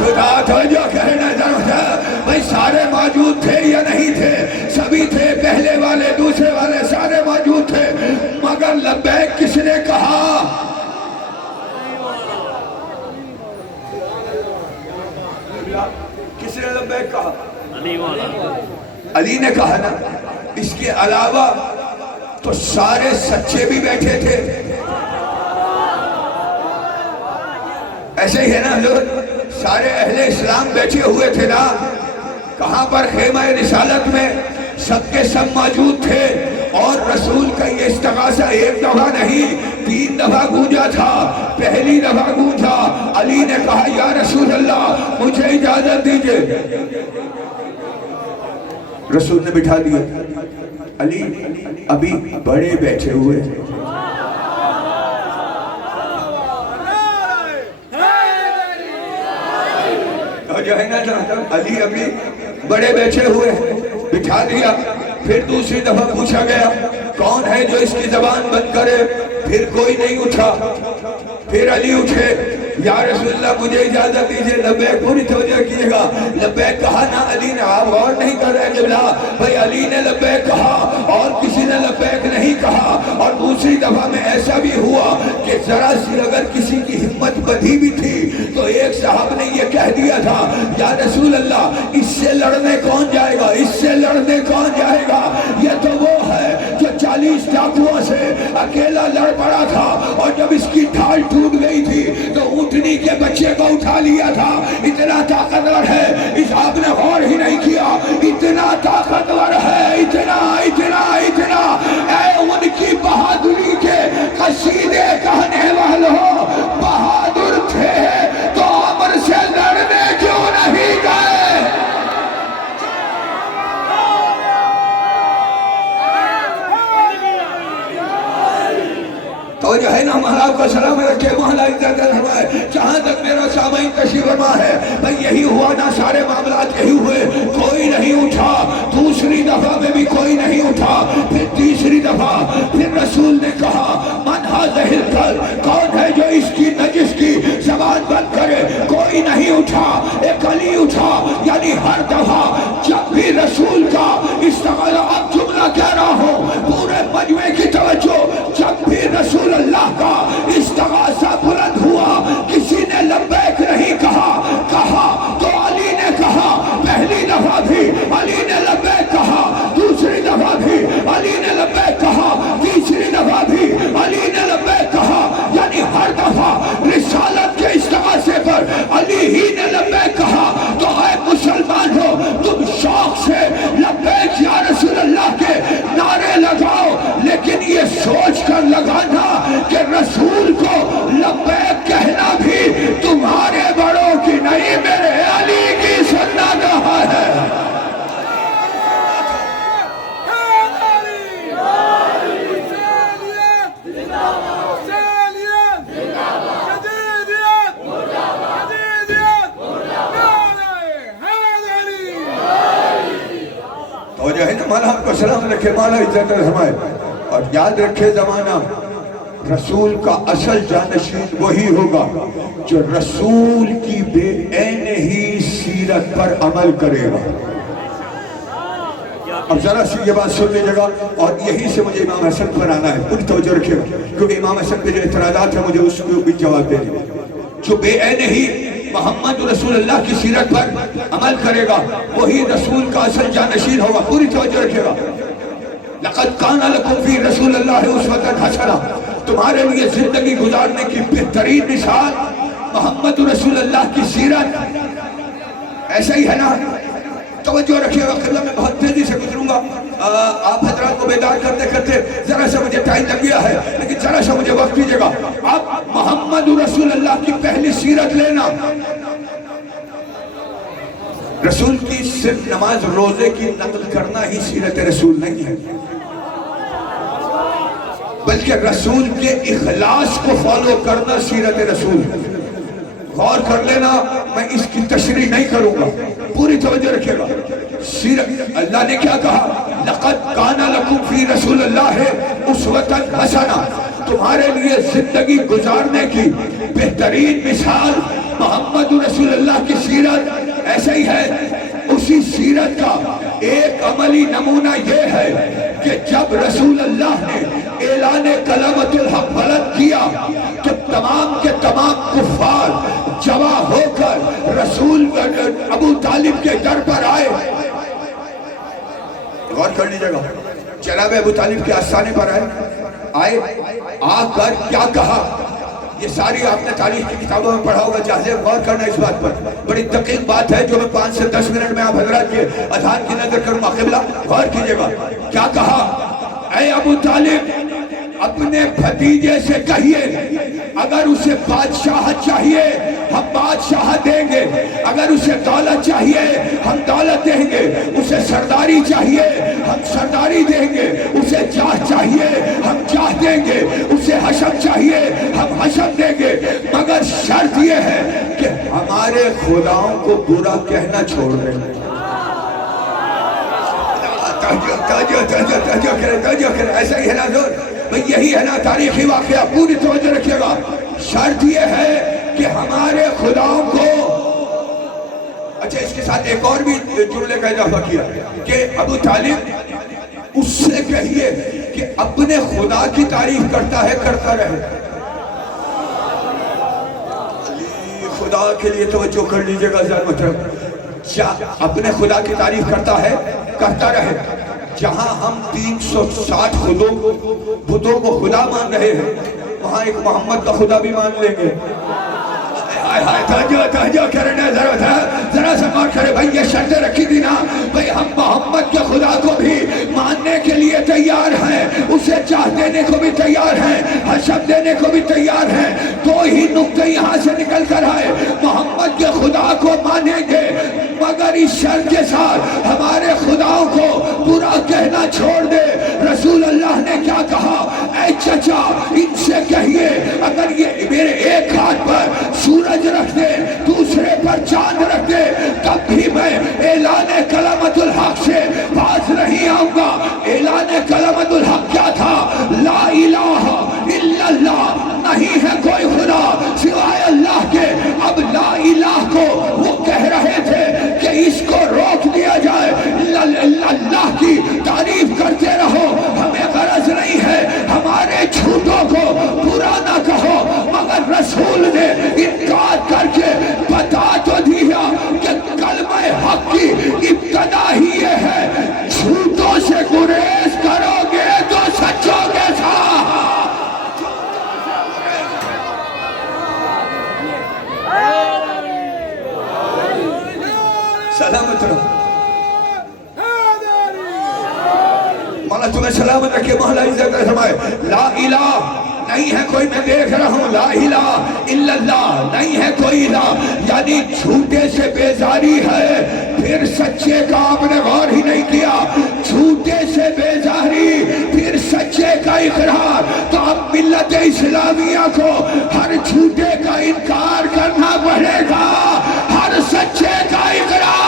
خدا تو جو کہنا چاہتا بھائی سارے موجود تھے یا نہیں تھے؟ سبھی تھے، پہلے والے دوسرے والے سارے موجود تھے، مگر لبیک کس نے کہا؟ کس نے لبیک کہا؟ علی نے کہا نا۔ اس کے علاوہ تو سارے سچے بھی بیٹھے تھے، ایسے ہی ہے نا حضور؟ سارے اہل اسلام بیٹھے ہوئے تھے نا، کہاں پر؟ خیمہ رسالت میں سب کے سب موجود تھے، اور رسول کا یہ استغاثہ ایک دفعہ نہیں 3 دفعہ گونجا تھا۔ پہلی دفعہ گونجا، علی نے کہا یا رسول اللہ مجھے اجازت دیجئے، رسول نے بٹھا دیا۔ علی ابھی بڑے بیٹھے ہوئے تھے، جو ہے نا علی ابھی بڑے بیٹھے ہوئے، بٹھا دیا۔ پھر دوسری دفعہ پوچھا گیا کون ہے جو اس کی زبان بند کرے؟ پھر کوئی نہیں اٹھا۔ پھر علی اٹھے، یا رسول اللہ مجھے اجازت دیجئے۔ لبیک، پوری توجہ کیے گا، لبیک کہا نا علی نے، آپ غور نہیں کر رہے قبلہ بھائی؟ علی نے لبیک کہا اور کسی نے لبیک نہیں کہا۔ اور دوسری دفعہ میں ایسا بھی ہوا کہ ذرا سی اگر کسی کی ہمت بدھی بھی تھی تو ایک صاحب نے یہ کہہ دیا تھا یا رسول اللہ اس سے لڑنے کون جائے گا؟ اس سے لڑنے کون جائے گا؟ یہ تو وہ ہے جو 40 ڈاکوؤں سے اکیلا لڑ پڑا تھا، اور جب اس کی ڈھال ٹوٹ گئی تھی تو اونٹنی کے بچے کو اٹھا لیا تھا۔ اتنا طاقتور ہے، اس آپ نے غور ہی نہیں کیا، اتنا طاقتور ہے، اتنا اتنا اتنا۔ اے ان کی بہادری کے قصیدے کہنے والوں، بہادر تھے تو عمر سے لڑنے کیوں نہیں گئے؟ تو جو ہے نا محلہ کو سلام رکھے، محلہ عزت فرمائے۔ جہاں تک میرا سامعین تشریف فرما ہے بھئی یہی ہوا نا، سارے معاملات یہی ہوئے، کوئی نہیں اٹھا۔ دوسری دفعہ میں بھی کوئی نہیں اٹھا۔ پھر تیسری دفعہ پھر رسول نے کہا من هذه القلب، کون ہے جو اس کی نجس کی زبان بند کرے؟ کوئی نہیں اٹھا، ایک علی اٹھا۔ یعنی ہر دفعہ جب بھی رسول کا استغاثہ، اب جملہ کہہ رہا ہوں پورے مجمع کی توجہ، جب بھی رسول اللہ کا استغاثہ بلند ہوا کسی نے لبیک نہیں کہا تو علی نے کہا۔ پہلی دفعہ بھی علی نے لبیک کہا، دوسری دفعہ بھی علی نے لبیک کہا، تیسری دفعہ بھی علی نے لبیک کہا۔ یعنی ہر دفعہ رسالت کے استغاثے پر علی ہی نے لبیک کہا۔ تو اے مسلمان ہو، تم شوق سے لبیک یا رسول اللہ کے نعرے لگاؤ، لیکن یہ سوچ کر لگانا کہ رسول کو لبیک کہنا بھی تمہارے بڑوں کی نہیں، میرے علی کی سنت ہے۔ تو جو ہے نا مولا آپ کو سلام رکھے، مولا عزت فرمائے۔ اور یاد رکھے زمانہ رسول کا اصل جانشین وہی ہوگا جو رسول کی بے عین ہی سیرت پر عمل کرے گا۔ اب ذرا سی یہ بات سن لیجیے گا، اور یہی سے مجھے امام حسن پر آنا ہے، پوری توجہ رکھے گا، کیونکہ امام حسن پہ جو اعتراضات ہیں مجھے اس کو بھی جواب دے دیں۔ جو بے عین ہی محمد رسول اللہ کی سیرت پر عمل کرے گا وہی رسول کا اصل جانشین ہوگا، پوری توجہ رکھے گا۔ لقد کان لکم فی رسول اللہ اسوۃ حسنہ، تمہارے لیے زندگی گزارنے کی بہترین مثال محمد رسول اللہ کی سیرت، ایسا ہی ہے نا؟ توجہ رکھیے گا، قبلہ میں بہت تیزی سے گزروں گا، آپ حضرات کو بیدار کرتے کرتے ذرا سا مجھے ٹائم لگ گیا ہے، لیکن ذرا سا مجھے وقت دیجیے گا۔ اب محمد رسول اللہ کی پہلی سیرت لینا، رسول کی صرف نماز روزے کی نقل کرنا ہی سیرت رسول نہیں ہے، بلکہ رسول کے اخلاص کو فالو کرنا سیرت رسول ہے۔ غور کر لینا، میں اس کی تشریح نہیں کروں گا، پوری توجہ رکھیے گا۔ سیرت اللہ نے کیا کہا؟ لقد کان لکم فی رسول اللہ اسوۃ حسنہ، تمہارے لیے زندگی گزارنے کی بہترین مثال محمد رسول اللہ کی سیرت، ایسا ہی ہے۔ اسی سیرت کا ایک عملی نمونہ یہ ہے کہ جب رسول اللہ نے اعلان کلمۃ الحق بلند کیا تو تمام کے تمام کفار جمع ہو کر رسول ابو طالب کے در پر آئے۔ غور کر لیجیے گا، جناب ابو طالب کے آستانے پر آئے، آ کر کیا کہا؟ یہ ساری آپ نے تاریخ کی کتابوں میں پڑھا ہوگا، چاہے غور کرنا اس بات پر، بڑی دقیق بات ہے جو میں 5 سے 10 منٹ میں آپ حضرات کے اذان کی نظر کروں گا۔ قبلہ غور کیجئے گا، کیا کہا؟ اے ابو طالب، اپنے بھتیجے سے کہیے اگر اسے بادشاہت چاہیے ہم بادشاہت دیں گے، اگر اسے دولت چاہیے ہم دولت دیں گے، اسے سرداری چاہیے ہم سرداری دیں گے، اسے جاہ چاہیے ہم جاہ دیں گے، اسے حشم چاہیے ہم حشم دیں گے، مگر شرط یہ ہے کہ ہمارے خداؤں کو برا کہنا چھوڑ دیں۔ توجہ کریں، ایسا ہی ہے نا حضور؟ یہی ہے نا تاریخی واقعہ، پوری توجہ رکھیے گا۔ شرط یہ ہے کہ ہمارے خداؤں کو، اچھا اس کے ساتھ ایک اور بھی جملے کا اضافہ کیا کہ ابو طالب اس سے کہیے کہ اپنے خدا کی تعریف کرتا ہے کرتا رہے۔ خدا کے لیے توجہ کر لیجئے گا ذرا محترم، اپنے خدا کی تعریف کرتا ہے کرتا رہے۔ جہاں ہم 360 بتوں کو خدا مان رہے ہیں، وہاں ایک محمد کا خدا بھی مان لیں گے۔ توجہ کرنے ذرا سا غور کرے بھائی، یہ شرطیں رکھی تھی نا بھائی، ہم محمد کے خدا کو بھی ماننے کے لیے تیار ہیں، اسے چاہ دینے کو بھی تیار ہیں، حشم دینے کو بھی تیار ہیں۔ دو ہی نقطے یہاں سے نکل کر آئے، محمد کے خدا کو مانیں گے مگر اس شرط کے ساتھ ہمارے خداؤں کو برا کہنا چھوڑ دے۔ رسول اللہ نے کیا کہا؟ اے چچا ان سے کہیے اگر یہ میرے ایک ہاتھ پر سورج رکھ دے دوسرے پر چاند رکھ دے تب بھی میں اعلان کلمۃ الحق سے باز نہیں آؤں گا۔ اعلان کلمۃ الحق کیا تھا؟ لا الہ الا اللہ، نہیں ہے کوئی خدا سوائے اللہ کے۔ اب لا الہ کو وہ کہہ رہے تھے کہ اس کو روک دیا جائے، اللہ کی تعریف کرتے رہو، ہمیں غرض نہیں ہے ہمارے جھوٹوں کو برا نہ کہو، مگر رسول نے انکار کر کے بتا تو دیا کہ کلمہ حق کی ابتدا ہی یہ ہے، جھوٹوں سے گریز کرو گے تو سچوں کے ساتھ۔ سلامت رہو، مولا تمہیں سلامت رکھے، مولا عزت فرمائے۔ لا الہ نہیں ہے کوئی، میں دیکھ رہا ہوں، لا الہ الا اللہ، نہیں ہے کوئی الہ، یعنی جھوٹے سے بیزاری ہے، پھر سچے کا آپ نے غور ہی نہیں کیا، جھوٹے سے بیزاری پھر سچے کا اقرار۔ تو اب ملت اسلامیہ کو ہر جھوٹے کا انکار کرنا پڑے گا، ہر سچے کا اقرار۔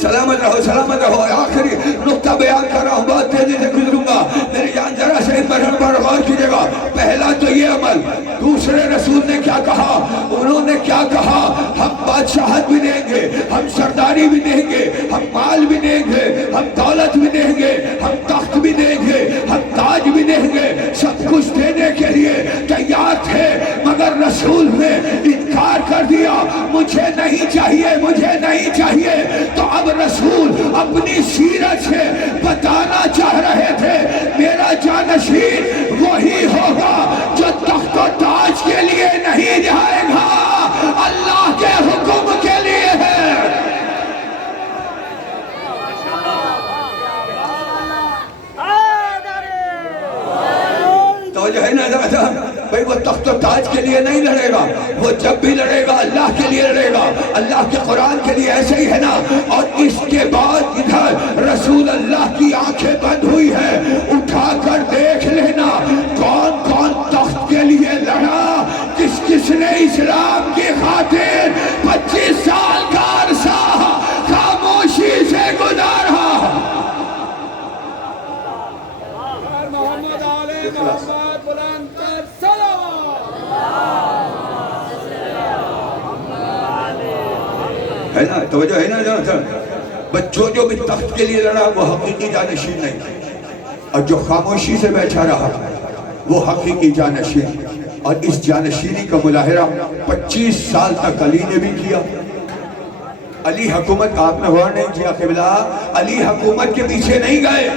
سلامت رہو، سلامت رہو۔ آخری نقطہ بیان کر رہا ہوں، بہت تیزی سے گزروں گا، میری جان ذرا سے اس مرحلے پر غور کیجئے گا۔ پہلا تو یہ عمل، دوسرے رسول نے کیا کہا؟ انہوں نے کیا کہا؟ ہم بادشاہت بھی دیں گے، ہم سرداری بھی دیں گے، ہم مال بھی دیں گے، ہم دولت بھی دیں گے، ہم تخت بھی دیں گے، ہم تاج بھی دیں گے، سب کچھ دینے کے لیے تیار تھے، مگر رسول نے انکار کر دیا، مجھے نہیں چاہیے، مجھے نہیں اپنی سیرت سے بتانا چاہ رہے تھے میرا جانشین وہی ہوگا جو تخت و تاج کے لیے نہیں جائے گا، اللہ کے حکم کے لیے ہے۔ تو جو ہے نا بھئی وہ تخت و تاج کے لیے نہیں لڑے گا، وہ جب بھی لڑے گا اللہ کے لیے لڑے گا، اللہ کے قرآن کے لیے، ایسے ہی ہے نا۔ اور اس کے بعد ادھر رسول اللہ کی آنکھیں بند ہوئی ہے، اٹھا کر دیکھ لینا کون کون تخت کے لیے لڑا، کس کس نے اسلام کی خاطر 25 سال کا عرصہ خاموشی سے گزارا۔ ہے نا توجہ ہے نا بچوں جو بھی تخت کے لیے لڑا وہ حقیقی جانشین نہیں، اور جو خاموشی سے بیٹھا رہا وہ حقیقی جانشین۔ اور اس جانشینی کا مظاہرہ 25 سال تک علی نے بھی کیا۔ علی حکومت آپ نے غور نہیں کیا قبلہ، علی حکومت کے پیچھے نہیں گئے،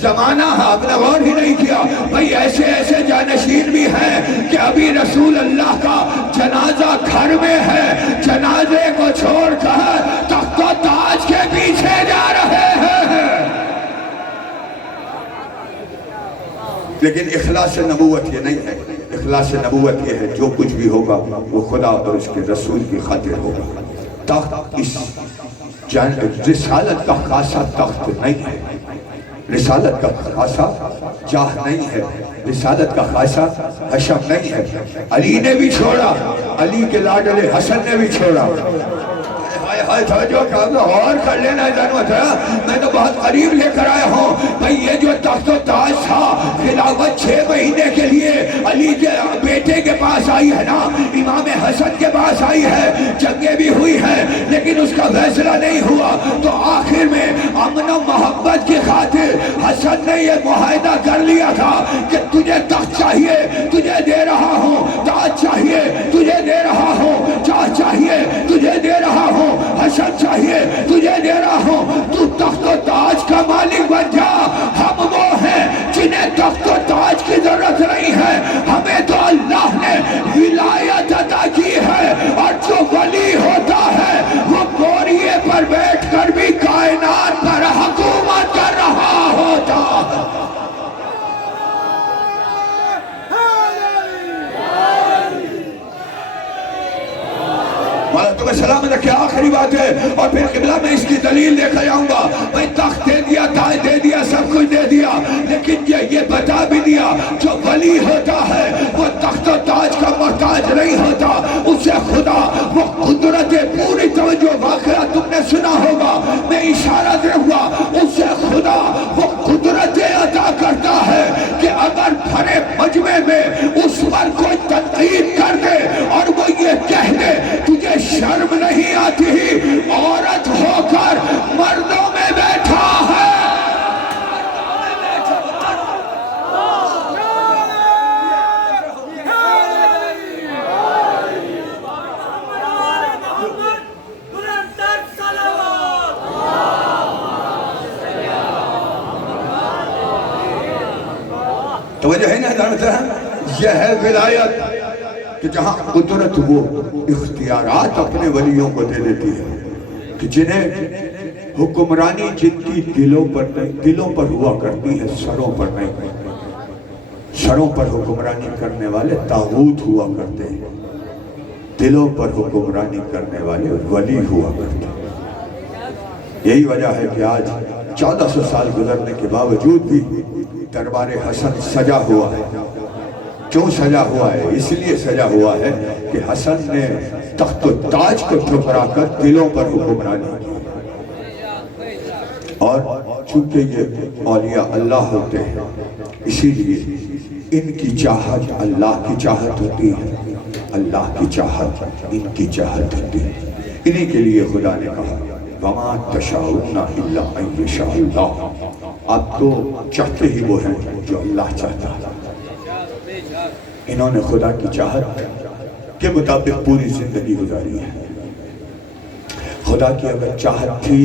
زمانہ آپ نے غور ہی نہیں کیا۔ بھئی ایسے ایسے جانشین بھی ہیں کہ ابھی رسول اللہ کا جنازہ گھر میں ہے، جنازے کو چھوڑ کر تخت و تاج کے پیچھے جا رہے ہیں۔ لیکن اخلاص نبوت یہ نہیں ہے، اخلاص نبوت یہ ہے جو کچھ بھی ہوگا وہ خدا اور اس کے رسول کی خاطر ہوگا۔ تخت اس رسالت کا خاصا تخت نہیں ہے، رسالت کا خاصا جاہ نہیں ہے، رسالت کا خاصا حشم نہیں ہے۔ علی نے بھی چھوڑا، علی کے لاڈلے حسن نے بھی چھوڑا۔ جو غور کر لینا ضرورت ہے، میں تو بہت قریب لے کر آیا ہوں۔ بھئی یہ جو تخت و تاج تھا خلافت 6 مہینے کے لیے علی کے بیٹے کے پاس آئی ہے نا، امام حسن کے پاس آئی ہے، جنگیں بھی ہوئی ہیں لیکن اس کا فیصلہ نہیں ہوا۔ تو آخر میں امن و محبت کی خاطر حسن نے یہ معاہدہ کر لیا تھا کہ تجھے تخت چاہیے تجھے دے رہا ہوں، تاج چاہیے تجھے دے رہا ہوں، جاہ چاہیے تجھے دے رہا ہوں، حسن چاہیے تجھے دے رہا ہوں، تو تخت و تاج کا مالک بن جا۔ ہم وہ ہیں جنہیں تخت و تاج کی ضرورت نہیں ہے، ہمیں تو اللہ نے ولایت عطا کی ہے، اور جو ولی ہوتا ہے وہ گوریے پر بیٹھ کر بھی کائنات پر حکومت کر رہا ہوتا ہے۔ تمہیں سلامت رکھے، آخری بات ہے اور پھر قبلہ میں اس کی دلیل لے کر آؤں گا۔ میں تخت دے دیا، تاج دے دیا، سب کچھ دے دیا، لیکن یہ بتا بھی دیا جو ولی ہوتا ہے وہ تخت و تاج کا محتاج نہیں ہوتا، اسے خدا وہ قدرت پوری توجہ، واقعہ تم نے سنا ہوگا، میں اشارہ کروں گا، اسے خدا وہ قدرت عطا کرتا ہے کہ اگر بھرے مجمع میں اس پر کوئی تنقید کر دے اور وہ یہ کہہ دے تجھے شرم نہیں آتی، عورت ہو کر مردوں میں بیٹھا ہے۔ توجہ ہے نا یہ ہے ولایت کہ جہاں قدرت وہ اختیارات اپنے ولیوں کو دے دیتی ہے کہ جنہیں حکمرانی جن کی دلوں پر ہوا کرتی ہے، سروں پر نہیں۔ سروں پر حکمرانی کرنے والے طاغوت ہوا کرتے ہیں، دلوں پر حکمرانی کرنے والے ولی ہوا کرتے ہیں۔ یہی وجہ ہے کہ آج 1400 سال گزرنے کے باوجود بھی دربار حسن سجا ہوا ہے۔ کیوں سجا ہوا ہے؟ اس لیے سجا ہوا ہے کہ حسن نے تخت و تاج کو ٹھکرا کر دلوں پر حکمرانی کی، اور چونکہ یہ اولیاء اللہ ہوتے ہیں اسی لیے ان کی چاہت اللہ کی چاہت ہوتی ہے، اللہ کی چاہت ان کی چاہت ہوتی ہے۔ انہی کے لیے خدا نے کہا وَمَا تَشَاءُونَ إِلَّا أَن يَشَاءَ اللَّهُ، آپ تو چاہتے ہی وہ ہیں جو اللہ چاہتا ہے۔ انہوں نے خدا کی چاہت کے مطابق پوری زندگی گزاری ہے۔ خدا کی اگر چاہت تھی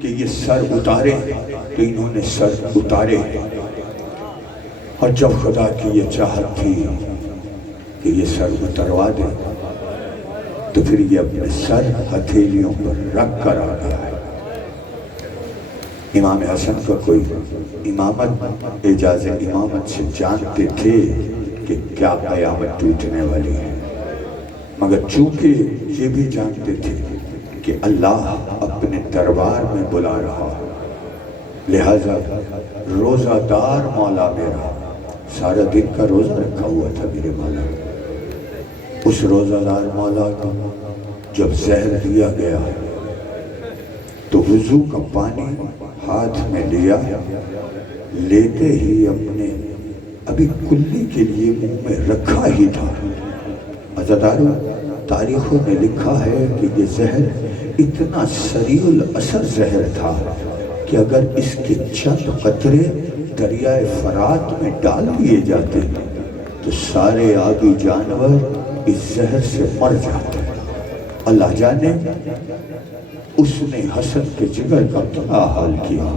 کہ یہ سر اتارے، تو انہوں نے سر اتارے، اور جب خدا کی یہ چاہت تھی کہ یہ سر اتروا دے تو پھر یہ اپنے سر ہتھیلیوں پر رکھ کر آ گیا ہے۔ امام حسن کا کوئی امامت، اعجاز امامت سے جانتے تھے کہ کیا قیامت ٹوٹنے والی ہے، مگر چونکہ یہ بھی جانتے تھے کہ اللہ اپنے دربار میں بلا رہا، لہذا روزہ دار مولا میرا، سارا دن کا روزہ رکھا ہوا تھا میرے مولا، اس روزہ دار مولا کو جب زہر دیا گیا تو وضو کا پانی ہاتھ میں لیا، لیتے ہی اپنے ابھی کلی کے لیے منہ میں رکھا ہی تھا۔ عزیزانو، تاریخوں میں لکھا ہے کہ یہ زہر اتنا سریع الاثر زہر تھا کہ اگر اس کے چند قطرے دریائے فرات میں ڈال دیے جاتے تو سارے آبی جانور اس زہر سے مر جاتے۔ اللہ جانے اس نے حسن کے جگر کا کیا حال کیا۔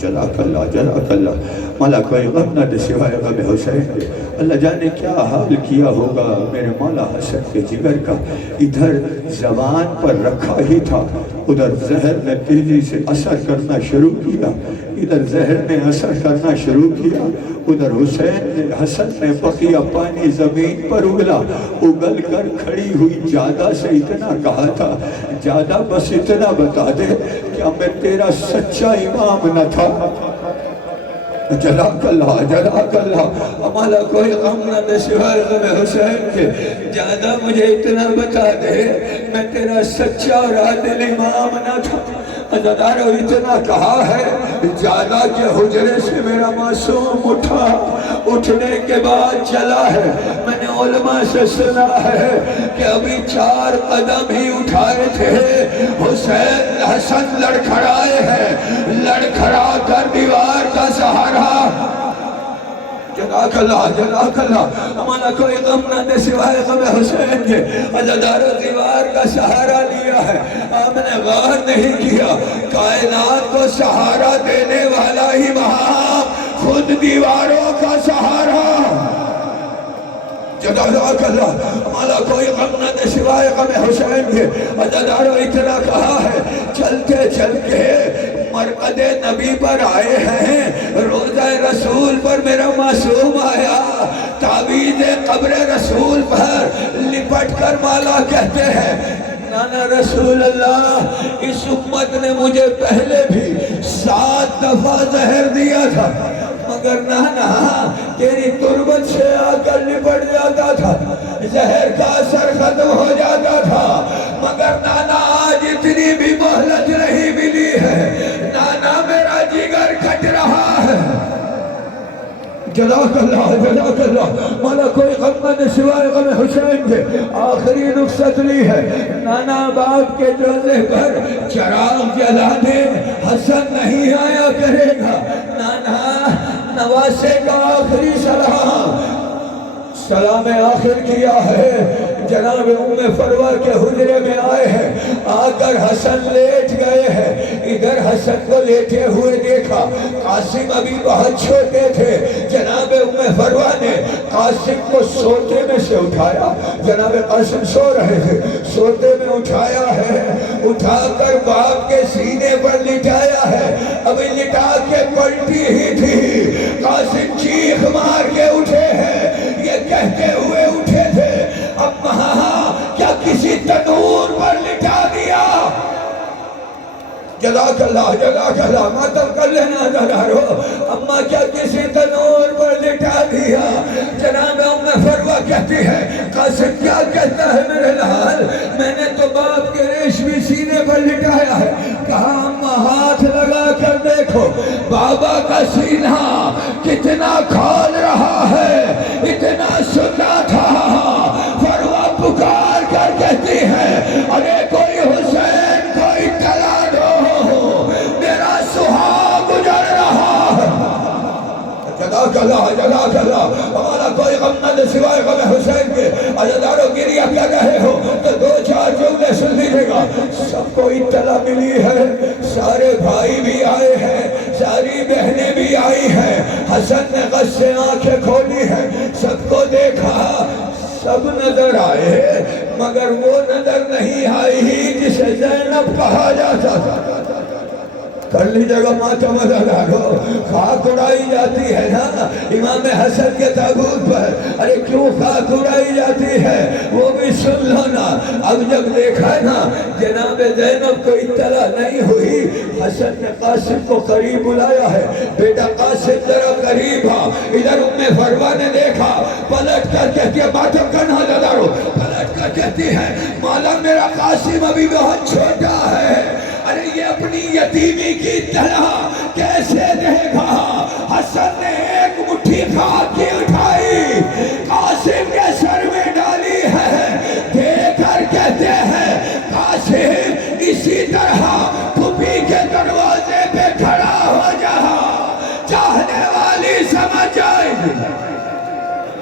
جزاک اللہ، جزاک اللہ، مولا کوئی غم نہ دے سوائے غم حسین کے۔ اللہ جانے کیا حال کیا ہوگا میرے مولا حسن کے جگر کا۔ ادھر زبان پر رکھا ہی تھا، ادھر زہر نے تیزی سے اثر کرنا شروع کیا، ادھر زہر نے اثر کرنا شروع کیا، ادھر حسن نے بقیہ پانی زمین پر اگل کر کھڑی ہوئی جادہ سے اتنا کہا تھا، جادہ بس اتنا بتا دے کیا میں تیرا سچا امام نہ تھا؟ جزاک اللہ، جزاک اللہ، ہمارا کوئی غم نہ دے سوائے غم حسین کے۔ جادہ مجھے اتنا بتا دے میں تیرا سچا اور عادل امام نہ تھا؟ عزیزانو، اتنا کہا ہے، جادہ کے حجرے سے میرا معصوم اٹھا، اٹھنے کے بعد چلا ہے۔ میں نے علماء سے سنا ہے کہ ابھی 4 قدم ہی اٹھائے تھے، حسن لڑکھڑائے ہیں، لڑکھڑا کر دیوار کا سہارا۔ جزاک اللہ، جزاک اللہ، ہمارا کوئی غم نہ دے سوائے غم حسین کے۔ عزیزانو، دیوار کا سہارا لیا ہے، آپ نے غور نہیں کیا کائنات کو سہارا دینے والا ہی وہاں خود دیواروں کا سہارا۔ جزاک اللہ، ہمارا کوئی غم نہ دے سوائے غم حسین کے۔ عزیزانو، اتنا کہا ہے، چلتے چلتے مرقد نبی پر آئے ہیں، روضہ رسول پر میرا معصوم آیا، تعویذ قبر رسول پر لپٹ کر مولا کہتے ہیں، نانا رسول اللہ، اس امت نے مجھے پہلے بھی 7 دفعہ زہر دیا تھا، مگر نانا تیری تربت سے آ کر لپٹ جاتا تھا، زہر کا اثر ختم ہو جاتا تھا، مگر نانا آج اتنی بھی مہلت نہیں ملی ہے، نانا میرا جگر کھٹ رہا ہے۔ جزاک اللہ، جزاک اللہ، مولا کوئی غم نہ دے سوائے غم حسین کے۔ آخری رخصت لی ہے، نانا باپ کے جوزے پر چراغ جلا دے، حسن نہیں آیا کرے گا۔ نانا نواسے کا آخری سلام آخر کیا ہے، جناب ام فروہ کے حجرے میں آئے ہیں، آ کر حسن لیٹ گئے ہیں، ادھر حسن کو لیٹے ہوئے دیکھا، قاسم ابھی بہت چھوٹے تھے، جناب ام فروہ نے قاسم کو سوتے میں سے اٹھایا، جناب قاسم سو رہے تھے، سوتے میں اٹھایا ہے، اٹھا کر باپ کے سینے پر لٹایا ہے، ابھی لٹا کے پلٹی ہی تھی، قاسم چیخ مار کے اٹھے ہیں، یہ کہتے ہوئے اٹھے تھے، اب کیا کسی تنور پر لٹا دیا؟ جزاک اللہ، جزاک اللہ، ماتم کر لینا عزیزانو، اماں کیا کسی تنور پر لٹا دیا؟ جناب ام فروہ کہتی ہے، قاسم کیا کہتا ہے میرے لال؟ میں نے تو باپ کے ریشمی سینے پر لٹایا ہے۔ کہا اماں ہاتھ لگا کر دیکھو، بابا کا سینہ کتنا کھول رہا ہے، اتنا سننا تھا۔ فروہ پکار کر کہتی ہے، ارے کوئی حسین کو اطلاع دو، میرا سہاگ گزر رہا ہے۔ جزاک اللہ، جزاک اللہ، ہمارا کوئی غم نہ دے سوائے غم حسین کے۔ عزیزانو، گریہ کر رہے ہو تو 2-4 جملے سن لیجیے گا۔ سب کو اطلاع ملی ہے، سارے بھائی بھی آئے ہیں، ساری بہنیں بھی آئی ہیں. حسن نے غش سے آنکھیں کھولی ہیں، سب کو دیکھا، سب نظر آئے، مگر وہ نظر نہیں آئی جسے زینب کہا جاتا تھا. کر لیجیے گا ماتم ادارو، خاک اڑائی جاتی ہے نا امام حسن کے تابوت پر. ارے کیوں خاک اڑائی جاتی ہے وہ بھی سن لو نا. اب جب دیکھا نا جناب زینب کو اطلاع نہیں ہوئی، حسن نے قاسم کو قریب بلایا ہے. بیٹا قاسم ذرا قریب آ. ادھر فروا نے دیکھا، پلٹ کر کہتی ہے ماتم کنہا ادارو، پلٹ کر کہتی ہے مولا میرا قاسم ابھی بہت چھوٹا ہے. ارے یہ اپنی یتیمی کی طرح کیسے دے گا؟ حسن نے ایک مٹھی خاک کی اٹھائی، قاسم کے سر میں ڈالی ہے، دے کر کہتے ہیں قاسم اسی طرح پھوپھی کے دروازے پہ کھڑا ہو جا، چاہنے والی سمجھ جائے گی.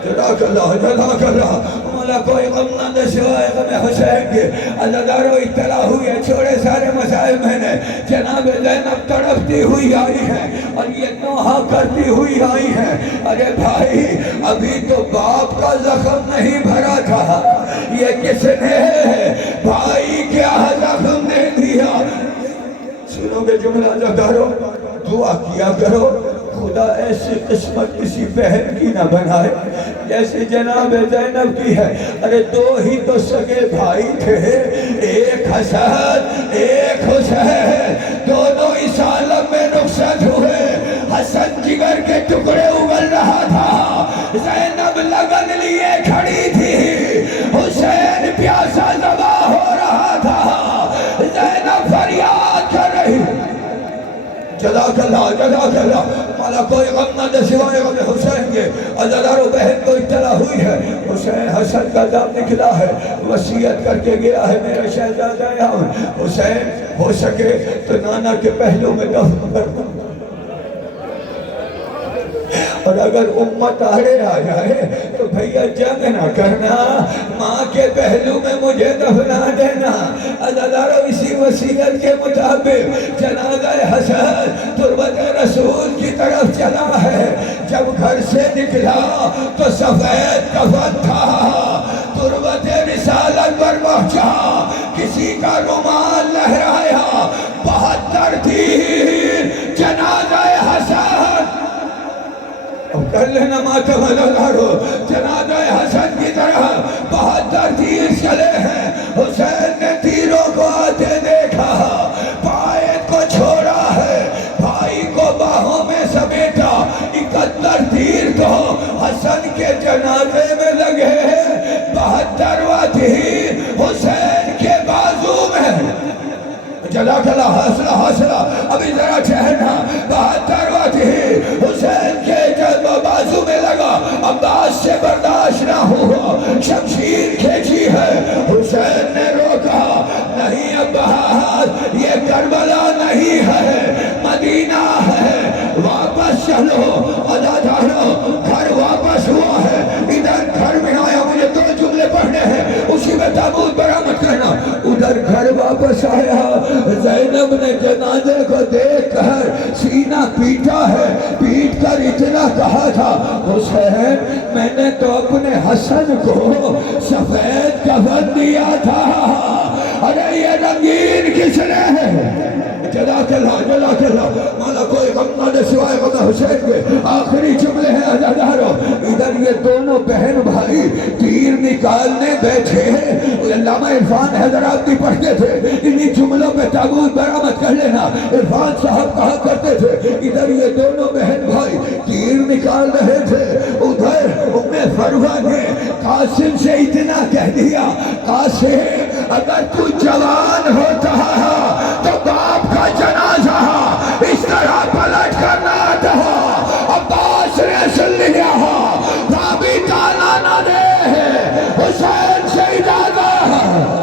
جزاک اللہ جزاک اللہ. مولا کوئی غم نہ دے سوائے غم حسین کے. عزادارو اطلاع ہوئی ہے، چھوڑے سارے مسائل میں نے. جناب زینب تڑپتی ہوئی آئی ہے اور یہ نوحہ کرتی ہوئی آئی ہے. ارے بھائی ابھی تو باپ کا زخم نہیں بھرا تھا، یہ کس نے بھائی کیا زخم دے دیا. سنو گے جملہ عزادارو، دعا کیا کرو خدا ایسی قسمت کسی بہن کی نہ بنائے جیسے جناب زینب کی ہے. ارے دو ہی تو سگے بھائی تھے، ایک حسن ایک حسین، دونوں اس عالم میں رخصت ہوئے. حسن جگر کے ٹکڑے اگل رہا تھا، زینب لگن لیے کھڑی تھی، حسین پیاسا ذبح ہو رہا تھا، زینب فریاد کر رہی. جزاک اللہ جزاک اللہ. مولا کوئی غم نہ دے سوائے غم حسین کے. عزادارو بہن کو اطلاع ہوئی ہے حسین حسن کا دم نکلا ہے، وصیت کر کے گیا ہے میرا شہزادہ حسین ہو سکے تو نانا کے پہلو میں دفن کر دو، اور اگر امت آڑے آ جائے تو بھیا جنگ نہ کرنا، ماں کے پہلو میں مجھے دفنا دینا. عزادارو اسی وصیت کے مطابق جنازہ حسن تربت رسول کی طرف چلا ہے. جب گھر سے نکلا تو سفید کفن تھا، تربت رسالت پر پہنچا، کسی کا رومال لہرایا، 72 تیر جنازہ حسن. کر لینا ماتم ادارو، جنازہ حسن کی طرح 72 تیر چلے ہیں. حسین نے تیروں کو آتے دیکھا، قائد کو چھوڑا ہے، بھائی کو باہوں میں سمیٹا. 71 تیر تو حسن کے جنازے میں لگے، 72واں تیر حسین کے بازو میں. جزاک اللہ. حاصلہ حاصلہ ابھی ذرا ٹھہرنا. 72واں تیر حسین کے بازو میں لگا، عباس سے برداشت نہ ہوا، شمشیر کھینچی ہے. حسین نے روکا، نہیں عباس یہ کربلا نہیں ہے، مدینہ ہے، واپس چلو. عزادارو گھر واپس ہوا ہے، ادھر گھر میں آیا، مجھے 2 جملے پڑھنے ہیں، اسی میں تابوت برآمد کرنا. ادھر گھر واپس آیا، زینب نے جنازے کو دیکھ کر سینہ پیٹا ہے، پیٹ کر اتنا کہا تھا حسین میں نے تو اپنے حسن کو سفید کفن دیا تھا، ارے یہ رنگین کس نے ہے. جزاک اللہ جزاک اللہ. مولا کوئی غم نہ دے سوائے غم حسین کے. آخری جملے ہیں عزادارو. ادھر یہ دونوں بہن بھائی تیر نکالنے بیٹھے، علامہ عرفان حضرات بھی پڑھتے تھے، انہی جملوں پہ تابوت برآمد کر لینا. عرفان صاحب کہا کرتے تھے ادھر یہ دونوں بہن بھائی تیر نکال رہے تھے، ادھر فروہ نے قاسم سے اتنا کہہ دیا، قاسم اگر تو جوان ہوتا تو باپ کا جنازہ اس طرح پلٹ کرنا آتا. عباس نے سن لیا، رابی تانا نہ دے، حسین سے اجازت.